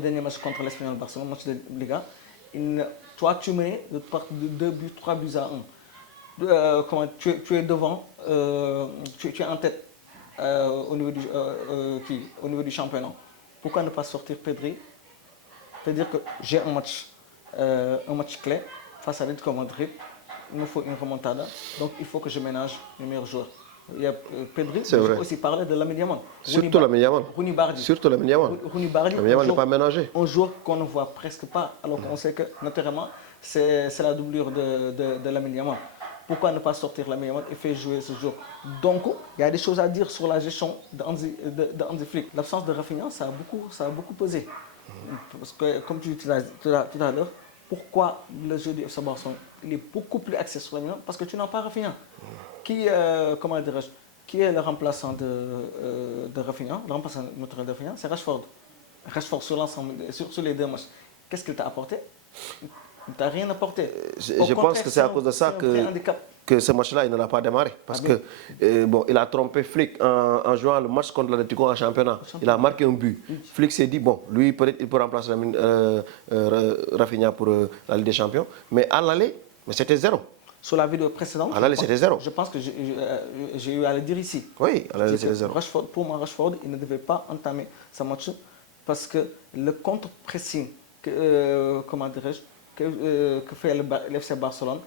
dernier match contre l'Espagnol Barcelone, match de Liga, toi tu menais de 2 buts, 3 buts à 1. Tu es devant, tu es en tête au niveau du championnat. Pourquoi ne pas sortir Pedri? C'est-à-dire que j'ai un match clé face à l'Atlético Madrid. Il me faut une remontada. Donc il faut que je ménage les meilleurs joueurs. Il y a Pedri, je peux aussi parler de Lamine Yamal. Surtout Lamine Yamal. Surtout Lamine Yamal. Lamine Yamal n'est pas ménagé. Un joueur qu'on ne voit presque pas, alors qu'on sait que naturellement c'est la doublure de Lamine Yamal. Pourquoi ne pas sortir Lamine Yamal et faire jouer ce joueur? Donc, il y a des choses à dire sur la gestion d'Hansi Flick. L'absence de Rafinha, ça a beaucoup pesé. Parce que, comme tu l'as dit tout à l'heure, pourquoi le jeu du FC Barcelone il est beaucoup plus axé sur Lamine Yamal? Parce que tu n'as pas Rafinha. Qui est le remplaçant de Rafinha? Le remplaçant naturel de Rafinha, c'est Rashford. Rashford sur les 2 matchs. Qu'est-ce qu'il t'a apporté? Il ne t'a rien apporté. Je pense que c'est à cause de ça que ce match-là, il ne l'a pas démarré. Parce que il a trompé Flick en jouant le match contre l'Atlético en championnat. Il a marqué un but. Flick s'est dit, bon, lui, peut-être il peut remplacer Rafinha pour la Ligue des Champions. Mais à l'aller, c'était 0. Sur la vidéo précédente, à l'aller, c'était 0. Je pense que j'ai eu à le dire ici. Oui, à l'aller, c'était 0. Pour moi, Rashford, il ne devait pas entamer ce match parce que le contre-pressing, comment dirais-je, que fait l'FC Barcelone,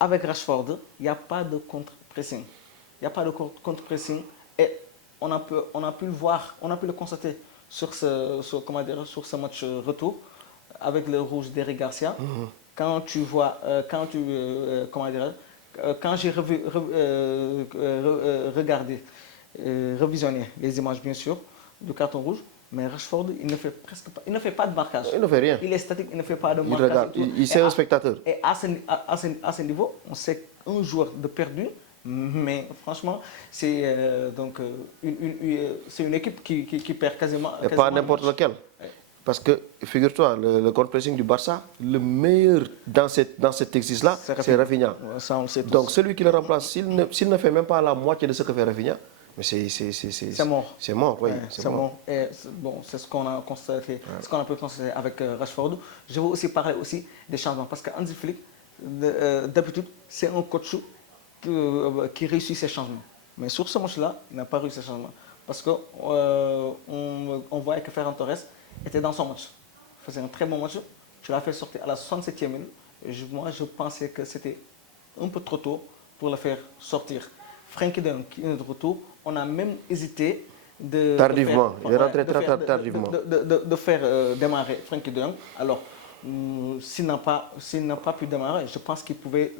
avec Rashford, il n'y a pas de contre-pressing. Il n'y a pas de contre-pressing et on a pu le voir, on a pu le constater sur ce match retour avec le rouge d'Eric Garcia. Quand tu vois, quand j'ai regardé, revisionné les images bien sûr du carton rouge, mais Rashford, il ne fait presque pas, il ne fait pas de marquage. Il ne fait rien. Il est statique, il ne fait pas de il marquage. Regarde, c'est un spectateur. Et à ce niveau, on sait qu'un joueur de perdu, mais franchement, c'est une équipe qui perd quasiment. Et pas n'importe lequel. Parce que, figure-toi, le contre-pressing du Barça, le meilleur dans cet exercice-là, c'est Rafinha. Ça, on le sait tous. Donc celui qui le remplace, s'il ne fait même pas la moitié de ce que fait Rafinha, Mais C'est mort. c'est mort, oui. Ouais, c'est mort. Et bon, c'est ce qu'on a constaté, ce qu'on a pu constater avec Rashford. Je veux aussi parler aussi des changements parce que Hansi Flick, d'habitude, c'est un coach qui réussit ses changements. Mais sur ce match-là, il n'a pas réussi ses changements. Parce qu'on on voyait que Ferran Torres était dans son match. Il faisait un très bon match. Tu l'as fait sortir à la 67e minute. Moi, je pensais que c'était un peu trop tôt pour le faire sortir. Frenkie de Jong qui est de retour, on a même hésité tardivement, il est rentré très tardivement. de faire démarrer Frenkie de Jong. Alors, s'il n'a pas pu démarrer, je pense qu'il pouvait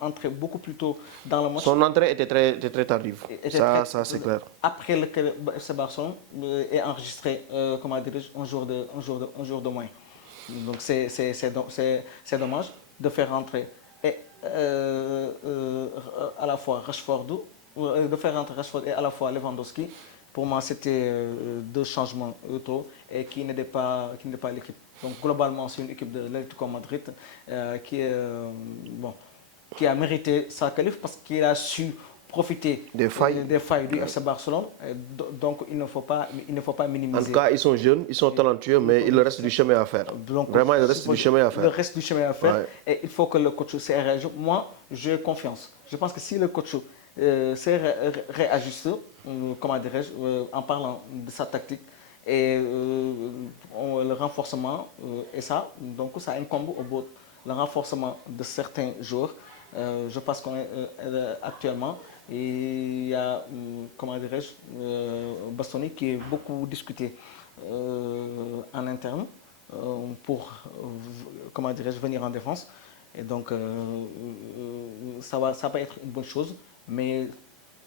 entrer beaucoup plus tôt dans le match. Son entrée était très tardive, ça c'est clair. Après le FC Barcelone est enregistré, comment dirais-je, un jour de moins. Donc c'est dommage de faire rentrer et à la fois Rashford, de faire rentrer Rashford et à la fois Lewandowski. Pour moi, c'était deux changements tôt et qui n'étaient pas l'équipe. Donc globalement, c'est une équipe de l'Atlético Madrid qui a mérité sa qualif parce qu'il a su profiter des failles du FC Barcelone. Donc il ne faut pas minimiser. En tout cas, ils sont jeunes, ils sont talentueux, mais il reste du chemin à faire. Donc, vraiment, il reste du chemin à faire. Il reste du chemin à faire et il faut que le coach se réajuste. Moi, j'ai confiance. Je pense que si le coach se réajuste, comment dirais-je, en parlant de sa tactique et le renforcement et ça, donc ça incombe au bout. Le renforcement de certains joueurs. Je pense qu'on est actuellement. Et il y a, comment dirais-je, Bastoni qui est beaucoup discuté en interne pour, comment dirais-je, venir en défense. Et donc, ça va être une bonne chose, mais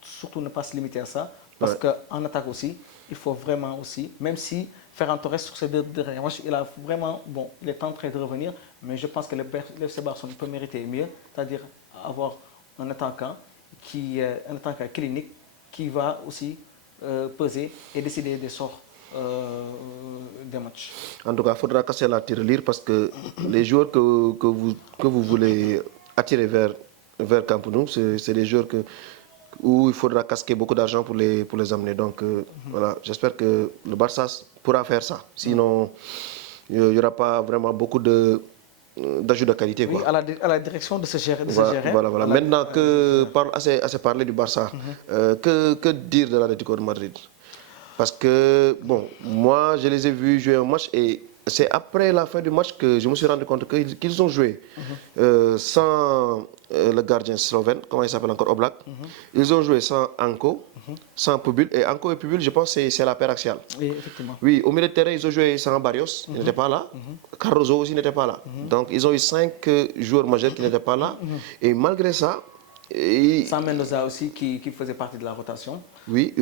surtout ne pas se limiter à ça. Parce qu'en attaque aussi, il faut vraiment aussi, même si Ferran Torres sur ces deux derniers matchs, il a vraiment, bon, il est en train de revenir, mais je pense que le FC Barcelone peut mériter mieux, c'est-à-dire avoir un attaquant clinique qui va aussi peser et décider des sorts des matchs. En tout cas, il faudra casser la tirelire parce que les joueurs que vous voulez attirer vers Camp Nou, c'est des joueurs où il faudra casquer beaucoup d'argent pour les amener. Donc voilà, j'espère que le Barça pourra faire ça. Sinon, il n'y aura pas vraiment beaucoup d'ajout de qualité. Oui, quoi. À la direction de se gérer. Voilà. Maintenant que assez parlé du Barça, que dire de l'Atlético de Madrid? Parce que, bon, moi, je les ai vus jouer un match et c'est après la fin du match que je me suis rendu compte qu'ils ont joué sans le gardien slovène, comment il s'appelle encore, Oblak. Ils ont joué sans Anko, sans Pubul. Et Anko et Pubul, je pense que c'est la paire axiale. Oui, effectivement. Oui, au milieu de terrain, ils ont joué sans Barrios, il n'était pas là. Cardozo aussi n'était pas là. Donc, ils ont eu 5 joueurs majeurs qui n'étaient pas là. Et malgré ça... Sans Mendoza aussi, qui faisait partie de la rotation. Oui.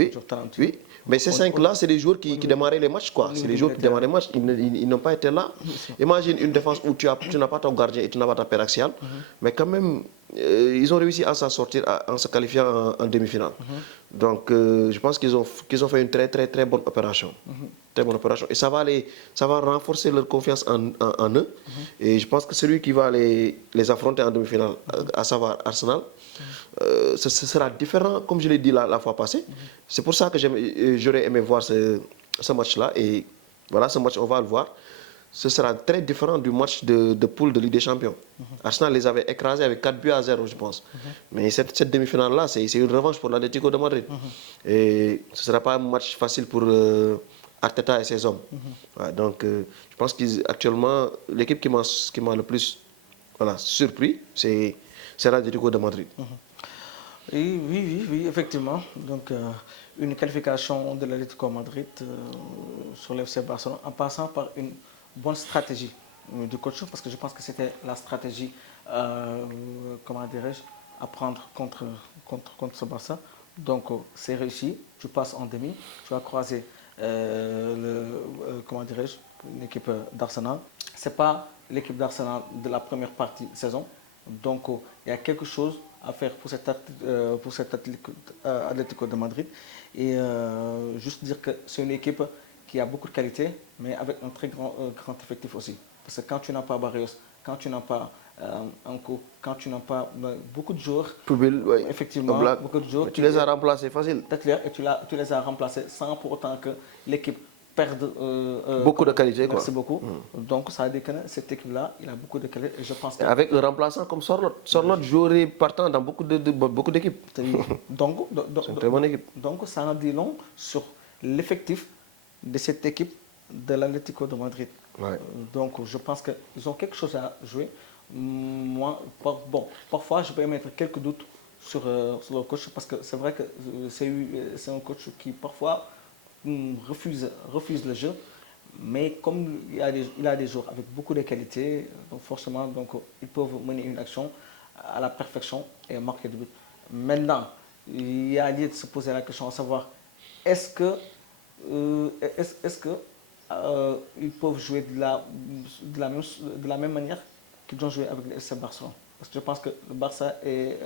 Mais ces 5-là, c'est des joueurs qui démarraient les matchs, quoi. C'est des joueurs qui démarraient les matchs. Ils n'ont pas été là. Imagine une défense où tu n'as pas ton gardien et tu n'as pas ta paire axiale. Mais quand même, ils ont réussi à s'en sortir en se qualifiant en demi-finale. Donc, je pense qu'ils ont fait une très bonne opération. Très bonne opération. Et ça va renforcer leur confiance en eux. Et je pense que celui qui va les affronter en demi-finale, à savoir Arsenal, ce sera différent, comme je l'ai dit la fois passée. C'est pour ça que j'aurais aimé voir ce match-là. Et voilà, ce match, on va le voir. Ce sera très différent du match de poule de Ligue des Champions. Arsenal les avait écrasés avec 4-0, je pense. Mais cette demi-finale-là, c'est une revanche pour l'Atlético de Madrid. Et ce ne sera pas un match facile pour Arteta et ses hommes. Donc, je pense qu'actuellement, l'équipe qui m'a le plus surpris, c'est l'Atlético de Madrid. Oui, effectivement. Donc, une qualification de l'Atlético Madrid sur l'FC Barcelone en passant par une bonne stratégie du coach, parce que je pense que c'était la stratégie, comment dirais-je, à prendre contre ce Barça. Donc, c'est réussi. Tu passes en demi. Tu vas croiser, comment dirais-je, l'équipe d'Arsenal. Ce n'est pas l'équipe d'Arsenal de la première partie de saison. Donc, il y a quelque chose à faire pour cet Atlético de Madrid. Et juste dire que c'est une équipe qui a beaucoup de qualité, mais avec un très grand effectif aussi. Parce que quand tu n'as pas Barrios, quand tu n'as pas quand tu n'as pas beaucoup de joueurs, Oui. effectivement, beaucoup de joueurs, mais tu les as remplacés facile. C'est clair, et tu les as remplacés sans pour autant que l'équipe perde beaucoup de qualité. Merci beaucoup. Donc ça a dit que cette équipe-là, il a beaucoup de qualité. Et je pense que avec un remplaçant comme Sorloth. Sorloth jouerait partant dans beaucoup d'équipes. C'est une très bonne équipe. Donc ça en dit long sur l'effectif de cette équipe de l'Atlético de Madrid. Ouais. Donc je pense qu'ils ont quelque chose à jouer. Moi, parfois je peux émettre quelques doutes sur le coach parce que c'est vrai que c'est un coach qui parfois refuse le jeu. Mais comme il a des joueurs avec beaucoup de qualité, donc forcément ils peuvent mener une action à la perfection et marquer du but. Maintenant, il y a lieu de se poser la question à savoir est-ce que ils peuvent jouer de la même manière qu'ils ont joué avec le FC Barcelone. Parce que je pense que le Barça et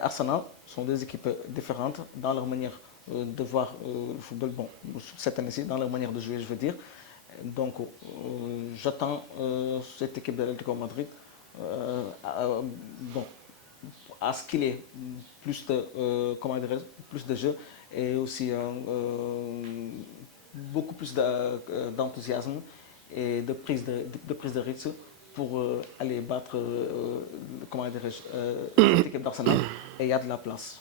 Arsenal sont deux équipes différentes dans leur manière de voir le football. Bon, cette année-ci, dans leur manière de jouer, je veux dire. Donc, j'attends cette équipe de l'Atlético Madrid à ce qu'il ait plus de jeu et aussi beaucoup plus d'enthousiasme et de prise de risque pour aller battre l'équipe d'Arsenal et il y a de la place.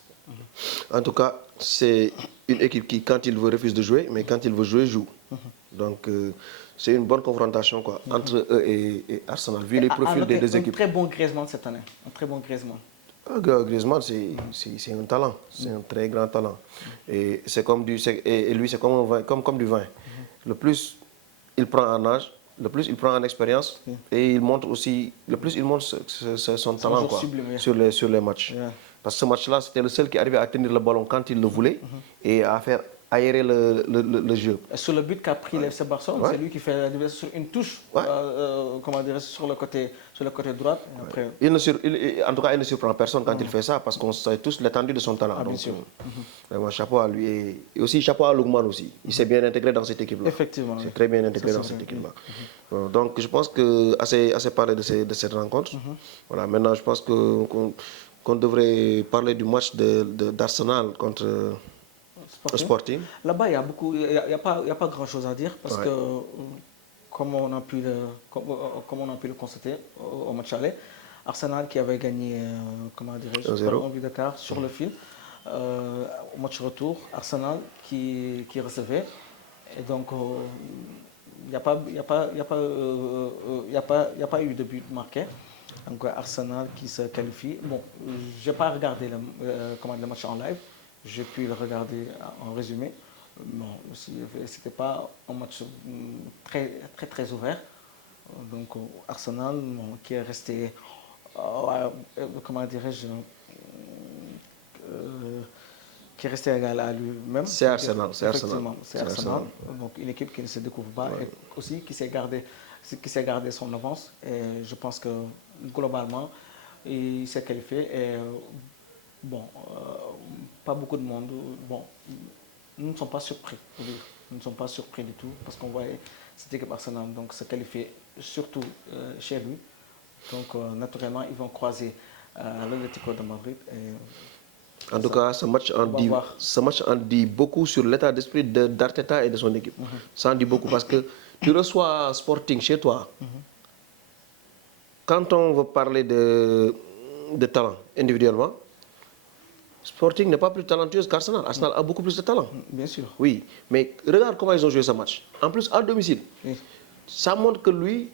En tout cas, c'est une équipe qui, quand il veut, refuse de jouer, mais quand il veut jouer, joue. Donc, c'est une bonne confrontation entre eux et Arsenal, vu les profils des deux équipes. Un très bon Griezmann cette année. Un très bon Griezmann. Griezmann, c'est un talent, c'est un très grand talent. Et c'est comme lui, c'est comme du vin. Le plus il prend en âge, le plus il prend en expérience, et il montre aussi, le plus il montre son talent sur les matchs. Yeah. Parce que ce match-là, c'était le seul qui arrivait à tenir le ballon quand il le voulait et à faire aérer le jeu. Sur le but qu'a pris l'FC Barcelone, c'est lui qui fait la différence sur une touche, sur le côté droit. Après... en tout cas, il ne surprend personne quand il fait ça parce qu'on sait tous l'étendue de son talent. Donc, vraiment, chapeau à lui et aussi chapeau à Lookman aussi. Il s'est bien intégré dans cette équipe-là. Effectivement. C'est très bien intégré dans cette équipe-là. Donc, je pense que assez parlé de cette rencontre. Voilà, maintenant, je pense qu'on devrait parler du match d'Arsenal contre Sporting. Là-bas, il n'y a pas grand-chose à dire parce que, comme on a pu le constater au match aller, Arsenal qui avait gagné, par un but d'écart sur le fil, au match retour, Arsenal qui recevait. Et donc, il n'y a pas eu de but marqué. Donc Arsenal qui se qualifie. Bon, je n'ai pas regardé le match en live. J'ai pu le regarder en résumé. Bon, ce n'était pas un match très ouvert. Donc Arsenal qui est resté, qui est resté égal à lui-même. C'est Arsenal. C'est Arsenal. Donc une équipe qui ne se découvre pas et aussi qui s'est gardé son avance. Et je pense que globalement, il s'est qualifié. Et pas beaucoup de monde. Bon, nous ne sommes pas surpris. Nous ne sommes pas surpris du tout parce qu'on voyait cette équipe Arsenal se qualifier surtout chez lui. Donc naturellement, ils vont croiser l'Atlético de Madrid. En tout cas, ce match en dit beaucoup sur l'état d'esprit d'Arteta et de son équipe. Ça en dit beaucoup parce que tu reçois Sporting chez toi. Quand on veut parler de talent individuellement, Sporting n'est pas plus talentueux qu'Arsenal. Arsenal a beaucoup plus de talent. Bien sûr. Oui, mais regarde comment ils ont joué ce match. En plus, à domicile. Oui. Ça montre que lui,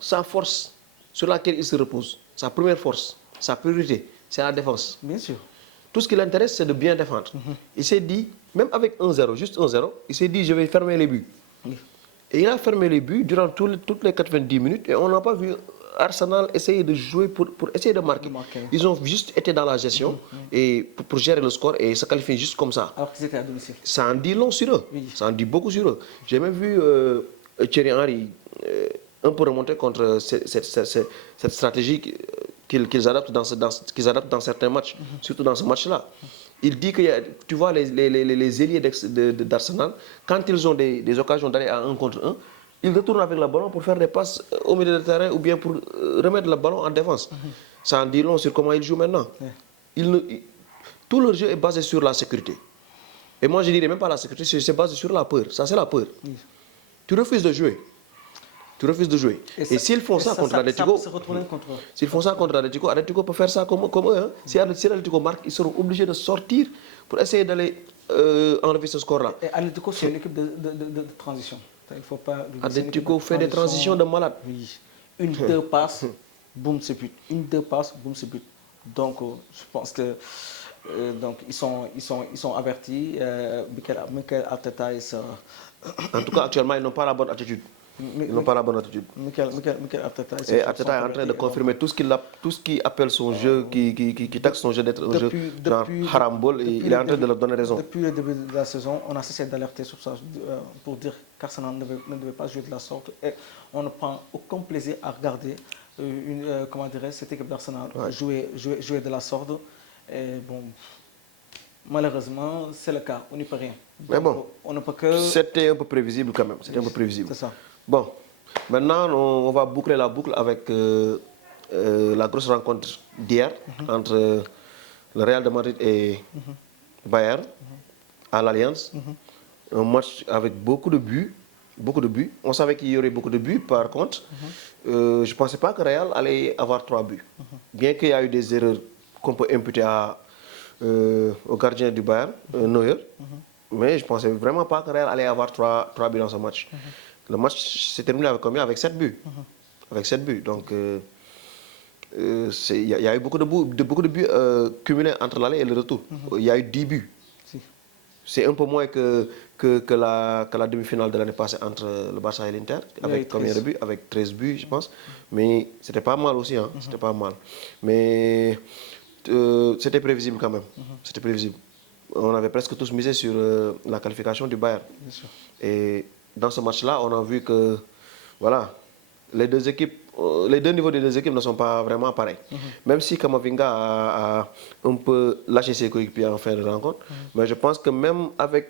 sa force sur laquelle il se repose, sa première force, sa priorité, c'est la défense. Bien sûr. Tout ce qui l'intéresse, c'est de bien défendre. Il s'est dit, même avec 1-0, juste 1-0, il s'est dit, je vais fermer les buts. Et il a fermé les buts durant toutes les 90 minutes et on n'a pas vu Arsenal essayer de jouer pour essayer de marquer. Ils ont juste été dans la gestion et pour gérer le score et se qualifier juste comme ça. Alors qu'ils étaient à domicile. Ça en dit long sur eux. Oui. Ça en dit beaucoup sur eux. J'ai même vu Thierry Henry un peu remonter contre cette stratégie qu'ils adaptent dans certains matchs, surtout dans ce match-là. Il dit que, tu vois, les ailiers d'Arsenal, quand ils ont des occasions d'aller à 1 contre 1, il retourne avec le ballon pour faire des passes au milieu de terrain ou bien pour remettre le ballon en défense. Ça en dit long sur comment il joue maintenant. Tout leur jeu est basé sur la sécurité. Et moi, je dirais même pas la sécurité, c'est basé sur la peur. Ça, c'est la peur. Tu refuses de jouer. Tu refuses de jouer. Et s'ils font ça contre l'Atlético, s'ils font ça contre l'Atlético, l'Atlético peut faire ça comme eux. Hein. Si l'Atlético marque, ils seront obligés de sortir pour essayer d'aller enlever ce score-là. Et l'Atlético, c'est une équipe de transition. Il faut pas. L'Atlético fait des transitions de malade. Oui. Une, deux passes, boum, c'est but. Une, deux passes, boum, c'est but. Donc, je pense que donc ils sont avertis. Mikel Arteta En tout cas, actuellement, ils n'ont pas la bonne attitude. Ils n'ont pas la bonne attitude. Mikel Arteta, et Arteta est en train de confirmer tout ce qui appelle son jeu, qui taxe son jeu d'être un jeu genre harambol, et il est en train de leur donner raison. Depuis le début de la saison, on a cessé d'alerter sur ça pour dire qu'Arsenal ne devait pas jouer de la sorte. Et on ne prend aucun plaisir à regarder cette équipe d'Arsenal jouer de la sorte. Et bon, malheureusement, c'est le cas, on n'y peut rien. Donc, mais bon, on ne peut que... c'était un peu prévisible quand même. C'était un peu prévisible. C'est ça. Bon, maintenant, on va boucler la boucle avec la grosse rencontre d'hier entre le Real de Madrid et Bayern à l'Alliance. Un match avec beaucoup de buts. Beaucoup de buts. On savait qu'il y aurait beaucoup de buts, par contre. Je ne pensais pas que Real allait avoir 3 buts. Bien qu'il y ait eu des erreurs qu'on peut imputer au gardien du Bayern, Neuer. Mais je ne pensais vraiment pas que Real allait avoir 3 buts dans ce match. Le match s'est terminé avec combien? Avec 7 buts. Avec 7 buts. Donc, il y a eu beaucoup de buts cumulés entre l'aller et le retour. Il y a eu 10 buts. C'est un peu moins que la demi-finale de l'année passée entre le Barça et l'Inter. Avec combien de buts? Avec 13 buts, je pense. Mais c'était pas mal aussi. Hein. C'était pas mal. Mais c'était prévisible quand même. C'était prévisible. On avait presque tous misé sur la qualification du Bayern. Bien sûr. Et dans ce match-là, on a vu que voilà, les deux niveaux des deux équipes ne sont pas vraiment pareils. Même si Kamavinga a un peu lâché ses coéquipiers en fin de rencontre, mais je pense que même avec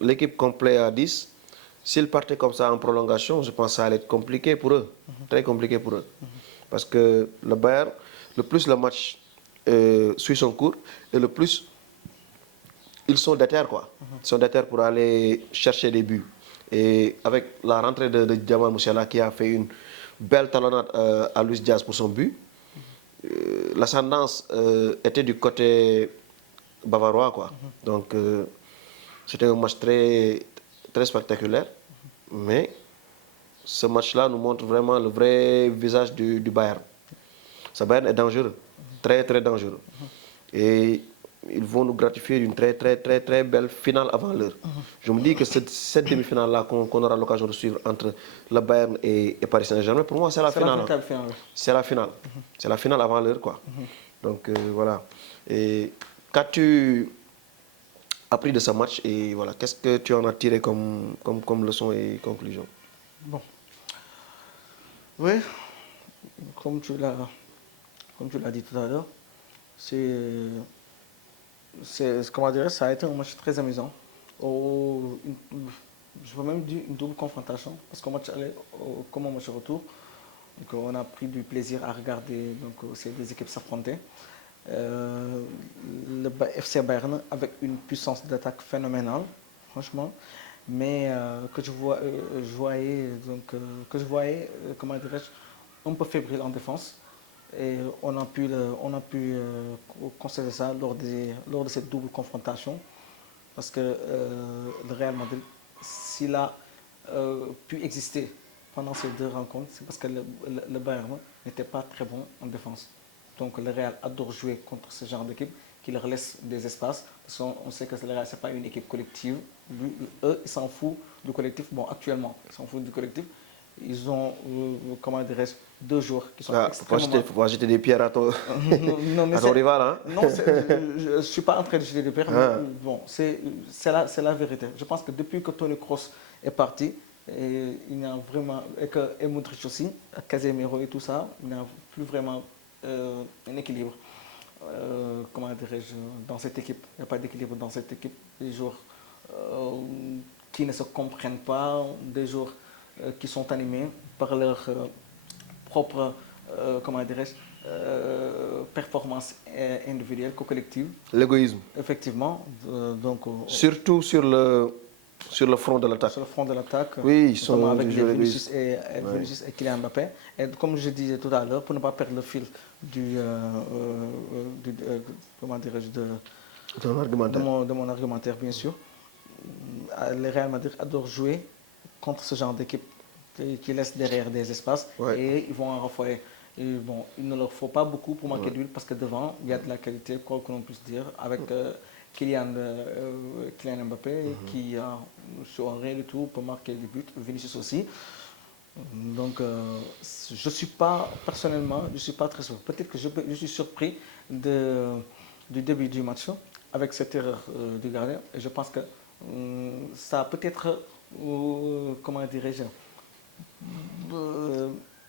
l'équipe complète à 10, s'ils partaient comme ça en prolongation, je pense que ça allait être compliqué pour eux. Très compliqué pour eux. Parce que le Bayern, le plus le match suit son cours, et le plus ils sont déter, quoi. Ils sont déter pour aller chercher des buts. Et avec la rentrée de Jamal Musiala qui a fait une belle talonnade à Luis Diaz pour son but, l'ascendance était du côté bavarois, quoi. Donc, c'était un match très, très spectaculaire. Mais ce match-là nous montre vraiment le vrai visage du Bayern. Ce Bayern est dangereux. Très, très dangereux. Et ils vont nous gratifier d'une très, très, très, très belle finale avant l'heure. Je me dis que cette demi-finale-là qu'on aura l'occasion de suivre entre le Bayern et Paris Saint-Germain, pour moi, c'est la finale. C'est la finale. C'est la finale avant l'heure, quoi. Donc, voilà. Et qu'as-tu appris de ce match et voilà, qu'est-ce que tu en as tiré comme leçon et conclusion? Bon. Oui, comme tu l'as dit tout à l'heure, comment dire, ça a été un match très amusant. Je peux même dire une double confrontation, parce qu'au match aller, comme au match retour, donc on a pris du plaisir à regarder ces deux équipes s'affronter. Le FC Bayern avec une puissance d'attaque phénoménale, franchement, mais que je voyais, comment dirais-je, un peu fébrile en défense. Et on a pu constater ça lors de cette double confrontation, parce que le Real Madrid, s'il a pu exister pendant ces deux rencontres, c'est parce que le Bayern n'était pas très bon en défense. Donc le Real adore jouer contre ce genre d'équipe qui leur laisse des espaces, parce qu'on sait que le Real, ce n'est pas une équipe collective. Eux, ils s'en foutent du collectif. Bon, actuellement, ils s'en foutent du collectif. Ils ont, comment dirais-je, 2 jours qui sont extrêmement... Il faut jeter des pierres à ton, à ton rival. Hein? Non, je ne suis pas en train de jeter des pierres, mais bon, c'est la vérité. Je pense que depuis que Toni Kroos est parti, et il n'y a vraiment... Et Modric aussi, Casemiro et tout ça, il n'y a plus vraiment un équilibre. Comment dirais-je, dans cette équipe. Il n'y a pas d'équilibre dans cette équipe. Des joueurs qui ne se comprennent pas, des joueurs qui sont animés par leur propre, comment dirais-je, performance individuelle que collective. L'égoïsme. Effectivement. Surtout sur le front de l'attaque. Sur le front de l'attaque. Oui, ils sont avec des joueurs Vinicius égoïstes. Vinicius et Kylian Mbappé. Et comme je disais tout à l'heure, pour ne pas perdre le fil comment dirais-je, de mon argumentaire, bien sûr, le Real Madrid adore jouer contre ce genre d'équipe qui laisse derrière des espaces et ils vont en renvoyer. Bon, il ne leur faut pas beaucoup pour marquer d'huile parce que devant, il y a de la qualité, quoi que l'on puisse dire, avec Kylian Mbappé qui, sur rien du tout, peut marquer des buts, Vinicius aussi. Donc, je ne suis pas, personnellement, je suis pas très sûr. Peut-être que je suis surpris du début du match avec cette erreur du gardien. Et je pense que ça a peut-être, comment dirais-je,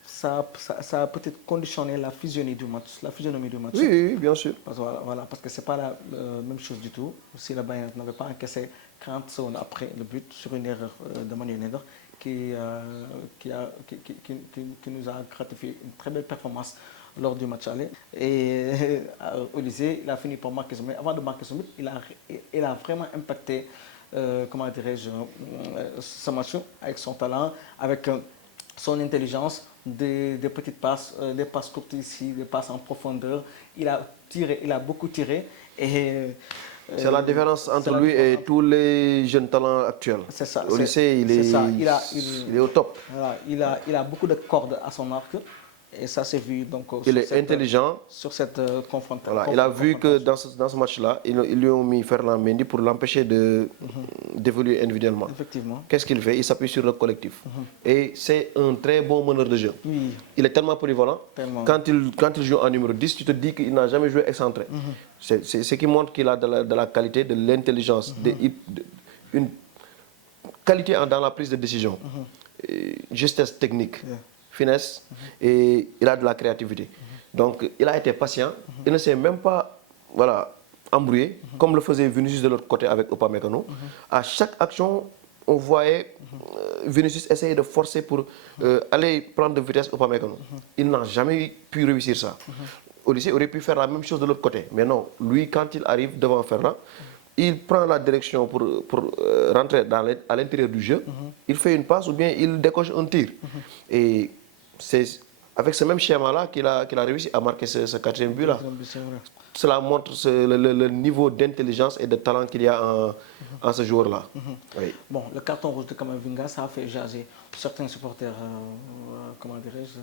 ça a peut-être conditionné la physionomie du match. Oui, bien sûr. Parce que ce n'est pas la même chose du tout. Si le Bayern n'avait pas encaissé 40 secondes après le but sur une erreur de Manuel Neuer qui nous a gratifié une très belle performance lors du match aller. Et au lycée, il a fini par marquer son but. Avant de marquer son but, il a vraiment impacté, comment dirais-je, ce match avec son talent, avec son intelligence, des petites passes, des passes courtes ici, des passes en profondeur. Il a beaucoup tiré. C'est la différence entre lui et tous les jeunes talents actuels. C'est ça. Au lycée, il est au top. Voilà, il a beaucoup de cordes à son arc. Et ça s'est vu donc il est intelligent sur cette confrontation. Voilà, il a vu que dans ce match-là, ils lui ont mis Ferland Mendy pour l'empêcher d'évoluer individuellement. Effectivement. Qu'est-ce qu'il fait? Il s'appuie sur le collectif. Et c'est un très bon meneur de jeu. Oui. Il est tellement polyvalent. Quand il joue en numéro 10, tu te dis qu'il n'a jamais joué excentré. C'est ce qui montre qu'il a de la qualité, de l'intelligence, une qualité dans la prise de décision, justesse technique. Finesse et il a de la créativité. Donc il a été patient, il ne s'est même pas embrouillé comme le faisait Vinicius de l'autre côté avec Upamecano. À chaque action, on voyait Vinicius essayer de forcer pour aller prendre de vitesse Upamecano. Il n'a jamais pu réussir ça. Au lycée, il aurait pu faire la même chose de l'autre côté. Mais non, lui, quand il arrive devant Ferland, il prend la direction pour rentrer à l'intérieur du jeu. Il fait une passe ou bien il décoche un tir. Et c'est avec ce même schéma-là qu'il a réussi à marquer ce quatrième but-là. Cela montre le niveau d'intelligence et de talent qu'il y a en ce joueur-là. Oui. Bon, le carton rouge de Camavinga, ça a fait jaser certains supporters, comment dirais-je,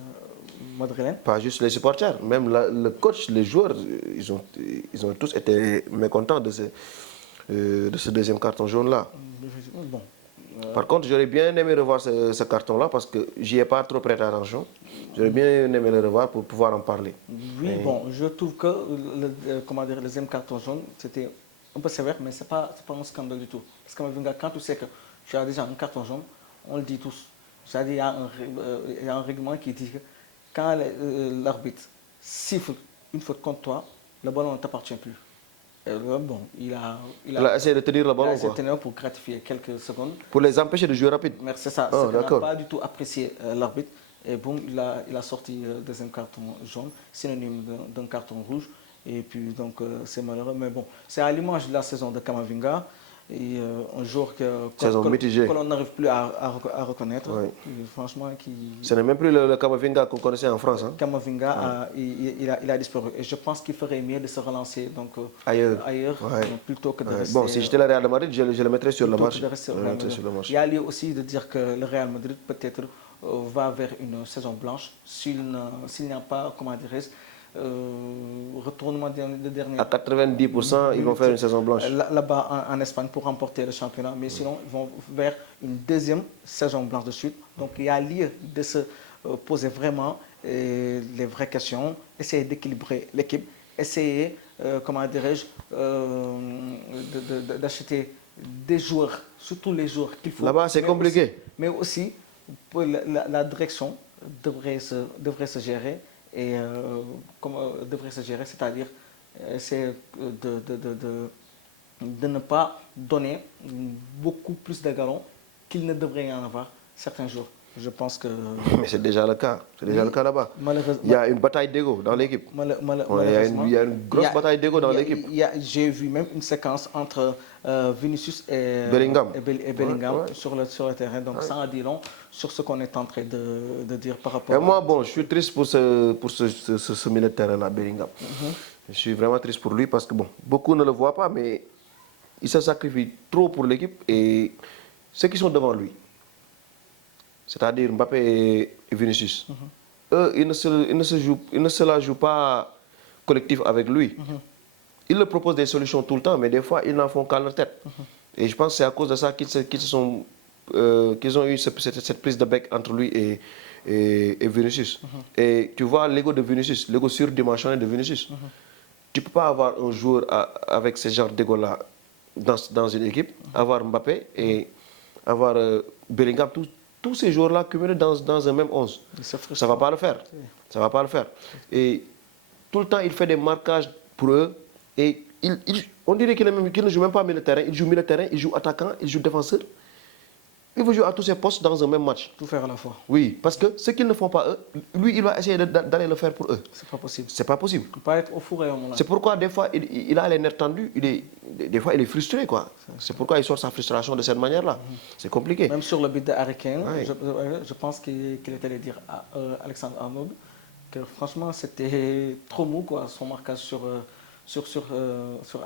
madrilènes. Pas juste les supporters, même le coach, les joueurs, ils ont tous été mécontents de ce deuxième carton jaune-là. Bon. Par contre, j'aurais bien aimé revoir ce carton-là parce que j'y ai pas trop prêté attention. J'aurais bien aimé le revoir pour pouvoir en parler. Oui, bon, je trouve que le deuxième carton jaune, c'était un peu sévère, mais ce n'est pas un scandale du tout. Parce que quand tu sais que tu as déjà un carton jaune, on le dit tous. C'est-à-dire il y a un règlement qui dit que quand l'arbitre siffle une faute contre toi, le ballon ne t'appartient plus. Bon, il a essayé de tenir le ballon pour gratifier quelques secondes. Pour les empêcher de jouer rapide. Mais c'est ça, il n'a pas du tout apprécié l'arbitre. Et bon, il a sorti le deuxième carton jaune, synonyme d'un carton rouge. Et puis donc c'est malheureux. Mais bon, c'est à l'image de la saison de Camavinga. Et un joueur que l'on n'arrive plus à reconnaître. Oui. Franchement, ce n'est même plus le Camavinga qu'on connaissait en France. Hein. Camavinga, il a disparu. Et je pense qu'il ferait mieux de se relancer donc, ailleurs plutôt que de rester... Bon, si j'étais le Real de Madrid, je le mettrais sur le match. Il y a lieu aussi de dire que le Real Madrid peut-être va vers une saison blanche s'il n'y a pas, comment dirais-je, retournement de dernier. À 90%, ils vont faire une saison blanche. Là-bas en Espagne pour remporter le championnat, mais sinon ils vont vers une deuxième saison blanche de suite. Donc il y a lieu de se poser vraiment les vraies questions, essayer d'équilibrer l'équipe, essayer, comment dirais-je, d'acheter des joueurs, surtout les joueurs qu'il faut. Là-bas c'est compliqué. Mais aussi, la direction devrait se gérer. Et devrait se gérer, c'est-à-dire c'est de ne pas donner beaucoup plus de galons qu'il ne devrait y en avoir certains jours. Je pense que... Mais c'est déjà le cas. C'est déjà le cas là-bas. Malheureusement, Il y a une bataille d'ego dans l'équipe. malheureusement, Il y a une grosse bataille d'ego dans l'équipe. J'ai vu même une séquence entre Vinicius Bellingham. et Bellingham Ouais. sur le terrain. Donc, ça en dit long sur ce qu'on est en train de dire par rapport Et moi, bon, je suis triste pour ce milieu de terrain-là, Bellingham. Je suis vraiment triste pour lui parce que, bon, beaucoup ne le voient pas, mais il se sacrifie trop pour l'équipe et ceux qui sont devant lui, c'est-à-dire Mbappé et Vinicius, eux, ils ne se la jouent pas collectif avec lui. Ils leur proposent des solutions tout le temps, mais des fois, ils n'en font qu'à leur tête. Et je pense que c'est à cause de ça qu'ils ont eu cette prise de bec entre lui et Vinicius. Et tu vois l'ego de Vinicius, l'ego surdimensionné de Vinicius. Tu ne peux pas avoir un joueur avec ce genre d'ego-là dans une équipe, avoir Mbappé et avoir Bellingham, tous ces joueurs-là cumulés dans un même 11. Ça ne va pas le faire. Ça va pas le faire. Et tout le temps, il fait des marquages pour eux. Et on dirait qu'il ne joue même pas milieu de terrain. Il joue milieu de terrain, il joue attaquant, il joue défenseur. Il veut jouer à tous ses postes dans un même match. Tout faire à la fois. Oui, parce que ce qu'ils ne font pas eux, lui, il va essayer d'aller le faire pour eux. C'est pas possible. C'est pas possible. On peut pas être au four et au moulin. C'est pourquoi des fois, il a les nerfs tendus, des fois, il est frustré, quoi. C'est pourquoi il sort sa frustration de cette manière-là. C'est compliqué. Même sur le but de Harry Kane, Ouais. je pense qu'il était allé dire à Alexandre Arnold que franchement, c'était trop mou, quoi, son marquage sur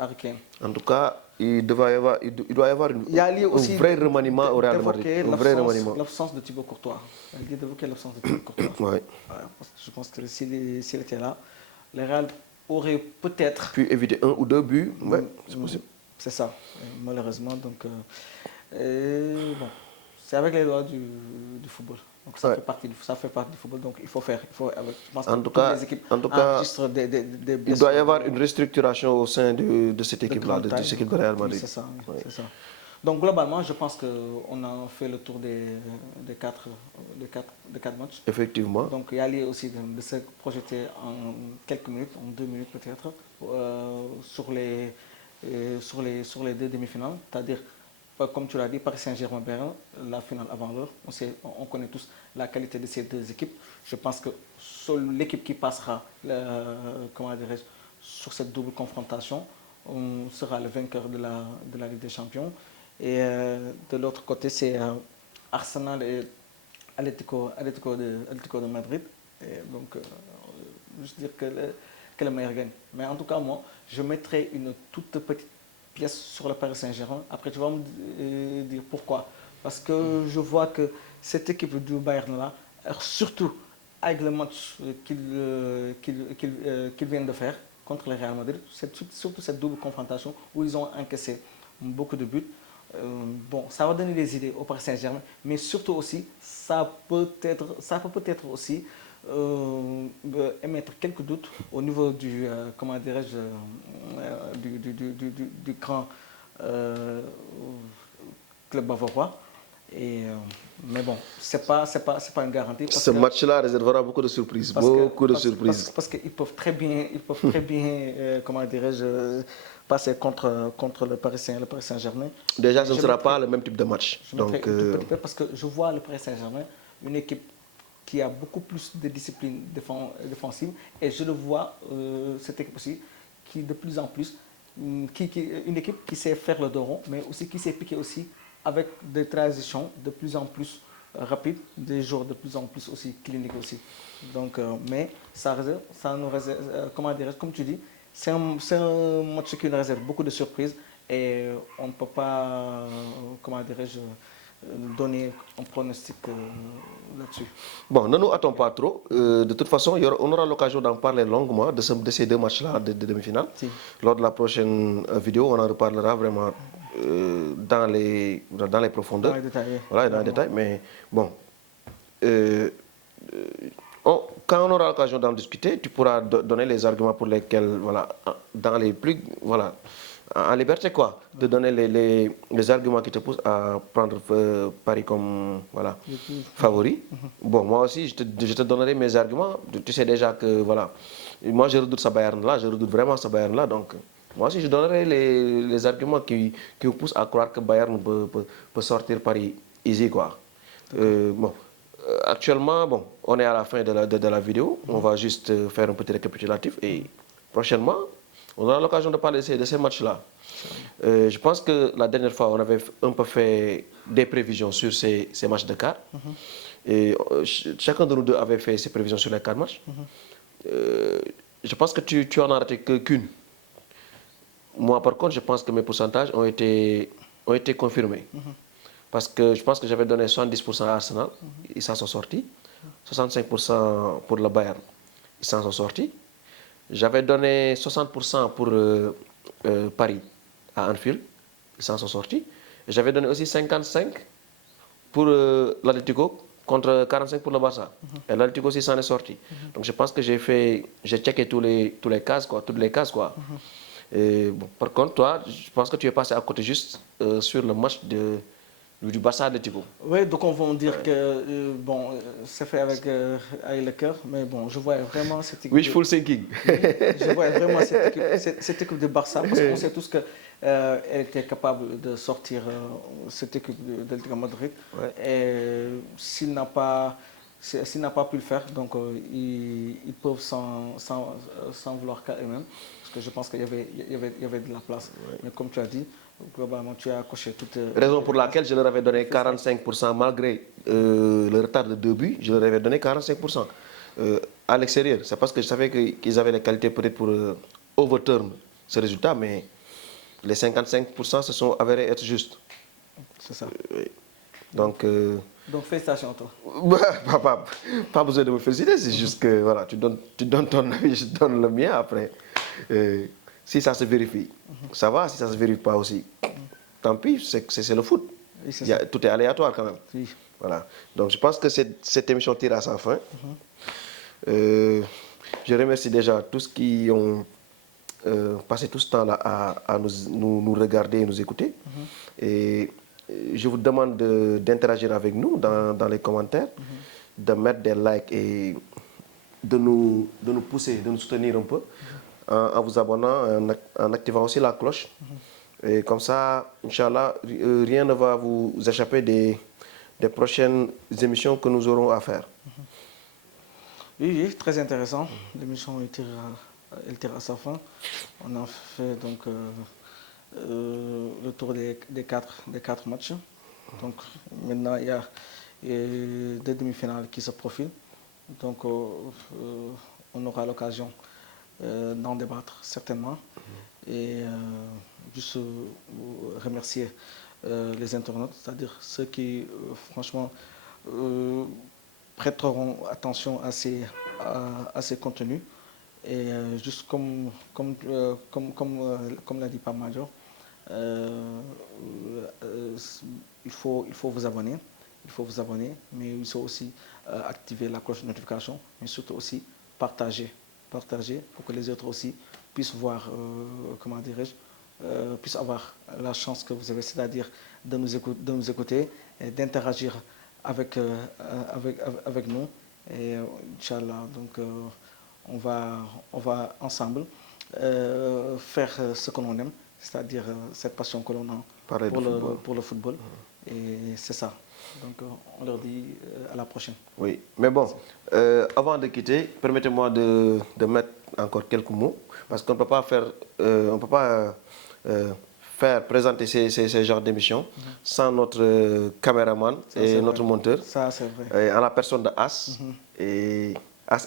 Harry Kane. En tout cas, il doit y avoir Il y a lieu aussi un vrai remaniement au Real Madrid. d'évoquer Un vrai remaniement. l'absence de Thibaut Courtois. Il a dit d'évoquer l'absence de Thibaut Courtois. Ouais. Ouais, parce que je pense que s'il était là, le Real aurait peut-être... Puis éviter 1 ou 2 buts, ouais, c'est possible. C'est ça, malheureusement. Donc, bon, c'est avec les lois du football. Donc ça, Ouais. ça fait partie du football. Donc il faut faire. Je pense En que tout toutes cas, les équipes en tout cas, enregistrent des il blessures doit y avoir une restructuration au sein de cette équipe-là, grande de taille. cette équipe de Real Oui, Madrid. c'est ça, oui, Ouais. c'est ça. Donc globalement, je pense qu'on a fait le tour des quatre matchs. Effectivement. Donc il y a lieu aussi de se projeter en quelques minutes, en 2 minutes peut-être, sur les deux demi-finales. C'est-à-dire, comme tu l'as dit, Paris Saint-Germain-Bayern, la finale avant l'heure. On connaît tous la qualité de ces deux équipes. Je pense que seule l'équipe qui passera sur cette double confrontation sera le vainqueur de la Ligue des Champions. Et de l'autre côté, c'est Arsenal et Atlético de Madrid. Et donc, juste dire que le meilleur gagne. Mais en tout cas, moi, je mettrai une toute petite pièce sur le Paris Saint-Germain. Après, tu vas me dire pourquoi. Parce que je vois que cette équipe du Bayern-là, surtout avec le match qu'ils viennent de faire contre le Real Madrid, c'est surtout cette double confrontation où ils ont encaissé beaucoup de buts. Bon, ça va donner des idées au Paris Saint-Germain, mais surtout aussi, ça peut peut-être aussi émettre quelques doutes au niveau du, comment dirais-je, du grand club bavarois. Mais bon, c'est pas une garantie. Ce match-là réservera beaucoup de surprises. Parce qu'ils peuvent très bien, comment dirais-je, passer contre le Paris Saint-Germain. Déjà, ce ne sera pas le même type de match. Donc, parce que je vois le Paris Saint-Germain, une équipe qui a beaucoup plus de discipline défensive, et je le vois, cette équipe aussi, qui de plus en plus, une équipe qui sait faire le dos rond, mais aussi qui sait piquer aussi avec des transitions de plus en plus rapides, des joueurs de plus en plus aussi cliniques aussi. Donc, mais ça nous réserve, comment dirais-je, comme tu dis, c'est un match qui nous réserve beaucoup de surprises et on ne peut pas, comment dirais-je, donner un pronostic là-dessus. Bon, ne nous attendons pas trop. De toute façon, on aura l'occasion d'en parler longuement de ces deux matchs-là de demi-finale. Si. Lors de la prochaine vidéo, on en reparlera vraiment dans les profondeurs. Dans les détails. Voilà, dans les détails. Mais bon, quand on aura l'occasion d'en discuter, tu pourras donner les arguments pour lesquels, voilà, dans les plus, voilà, en liberté quoi, de donner les arguments qui te poussent à prendre Paris comme, voilà, favori. Bon, moi aussi, je te donnerai mes arguments. Tu sais déjà que, voilà, moi je redoute ce Bayern-là, je redoute vraiment ce Bayern-là, donc moi aussi je donnerai les arguments qui vous poussent à croire que Bayern peut sortir Paris easy, quoi. Bon. Actuellement, bon, on est à la fin de la vidéo. On va juste faire un petit récapitulatif et prochainement, on aura l'occasion de parler de ces matchs-là. Je pense que la dernière fois, on avait un peu fait des prévisions sur ces matchs de quart. Et chacun de nous deux avait fait ses prévisions sur les 4 matchs. Je pense que tu en as raté qu'une. Moi, par contre, je pense que mes pourcentages ont été confirmés. Parce que je pense que j'avais donné 70% à Arsenal, ils s'en sont sortis. 65% pour le Bayern, ils s'en sont sortis. J'avais donné 60% pour Paris à Anfield, ils s'en sont sortis. J'avais donné aussi 55 pour l'Atlético contre 45 pour le Barça. Et l'Atlético aussi s'en est sorti. Donc je pense que j'ai checké toutes les cases, quoi. Et, bon, par contre, toi, je pense que tu es passé à côté juste sur le match du Barça Atlético. Oui, donc on va dire que bon, c'est fait avec le cœur, mais bon, je vois vraiment cette équipe. Wishful thinking. Je vois vraiment cette équipe de Barça, parce qu'on sait tous qu'elle était capable de sortir cette équipe d'Atlético Madrid. Ouais. Et s'il n'a pas pu le faire, donc ils peuvent s'en vouloir qu'à eux-mêmes, parce que je pense qu'il y avait de la place. Ouais. Mais comme tu as dit, globalement, tu as coché toutes. Raison pour laquelle je leur avais donné 45% malgré le retard de 2 buts, je leur avais donné 45%. À l'extérieur, c'est parce que je savais qu'ils avaient les qualités peut-être pour overturn ce résultat, mais les 55% se sont avérés être justes. C'est ça. Donc félicitations à toi. Pas besoin de me féliciter, c'est juste que voilà, tu donnes ton avis, je donne le mien après. Si ça se vérifie, ça va. Si ça se vérifie pas aussi, tant pis, c'est le foot. Oui, tout est aléatoire quand même. Oui. Voilà. Donc je pense que cette émission tire à sa fin. Je remercie déjà tous qui ont passé tout ce temps-là à nous regarder et nous écouter. Et je vous demande d'interagir avec nous dans les commentaires, de mettre des likes et de nous pousser, de nous soutenir un peu en vous abonnant, en activant aussi la cloche. Et comme ça, Inch'Allah, rien ne va vous échapper des prochaines émissions que nous aurons à faire. Oui, très intéressant. L'émission elle tire à sa fin. On a fait donc le tour des quatre matchs. Donc maintenant, il y a des demi-finales qui se profilent. Donc on aura l'occasion d'en débattre certainement. Et juste remercier les internautes, c'est-à-dire ceux qui franchement prêteront attention à ces contenus. Et juste comme l'a dit Pape Major, il faut vous abonner. Il faut vous abonner, mais il faut aussi activer la cloche de notification, mais surtout aussi partager pour que les autres aussi puissent voir, comment dirais-je, puissent avoir la chance que vous avez, c'est-à-dire de nous écouter et d'interagir avec nous. Et Inch'Allah, donc on va ensemble faire ce que l'on aime, c'est-à-dire cette passion que l'on a pour le football. Et c'est ça. Donc on leur dit à la prochaine. Oui, mais bon, avant de quitter, permettez-moi de mettre encore quelques mots, parce qu'on ne peut pas faire présenter ces genres d'émissions sans notre caméraman et notre monteur. Ça, c'est vrai. En la personne de As et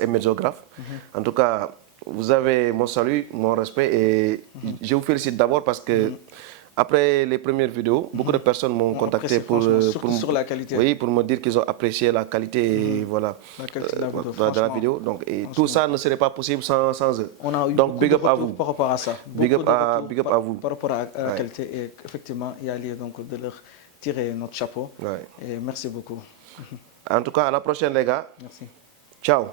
Médiographe. En tout cas, vous avez mon salut, mon respect et je vous félicite d'abord parce que après les premières vidéos, beaucoup de personnes m'ont contacté sur la qualité. Oui, pour me dire qu'ils ont apprécié la qualité, voilà, la qualité de la vidéo. Donc, et tout ça ne serait pas possible sans eux. On a eu donc, big up à vous. Par rapport à ça. Big up à vous. Par rapport à la qualité. Et effectivement, il y a lieu donc de leur tirer notre chapeau. Ouais. Et merci beaucoup. En tout cas, à la prochaine, les gars. Merci. Ciao.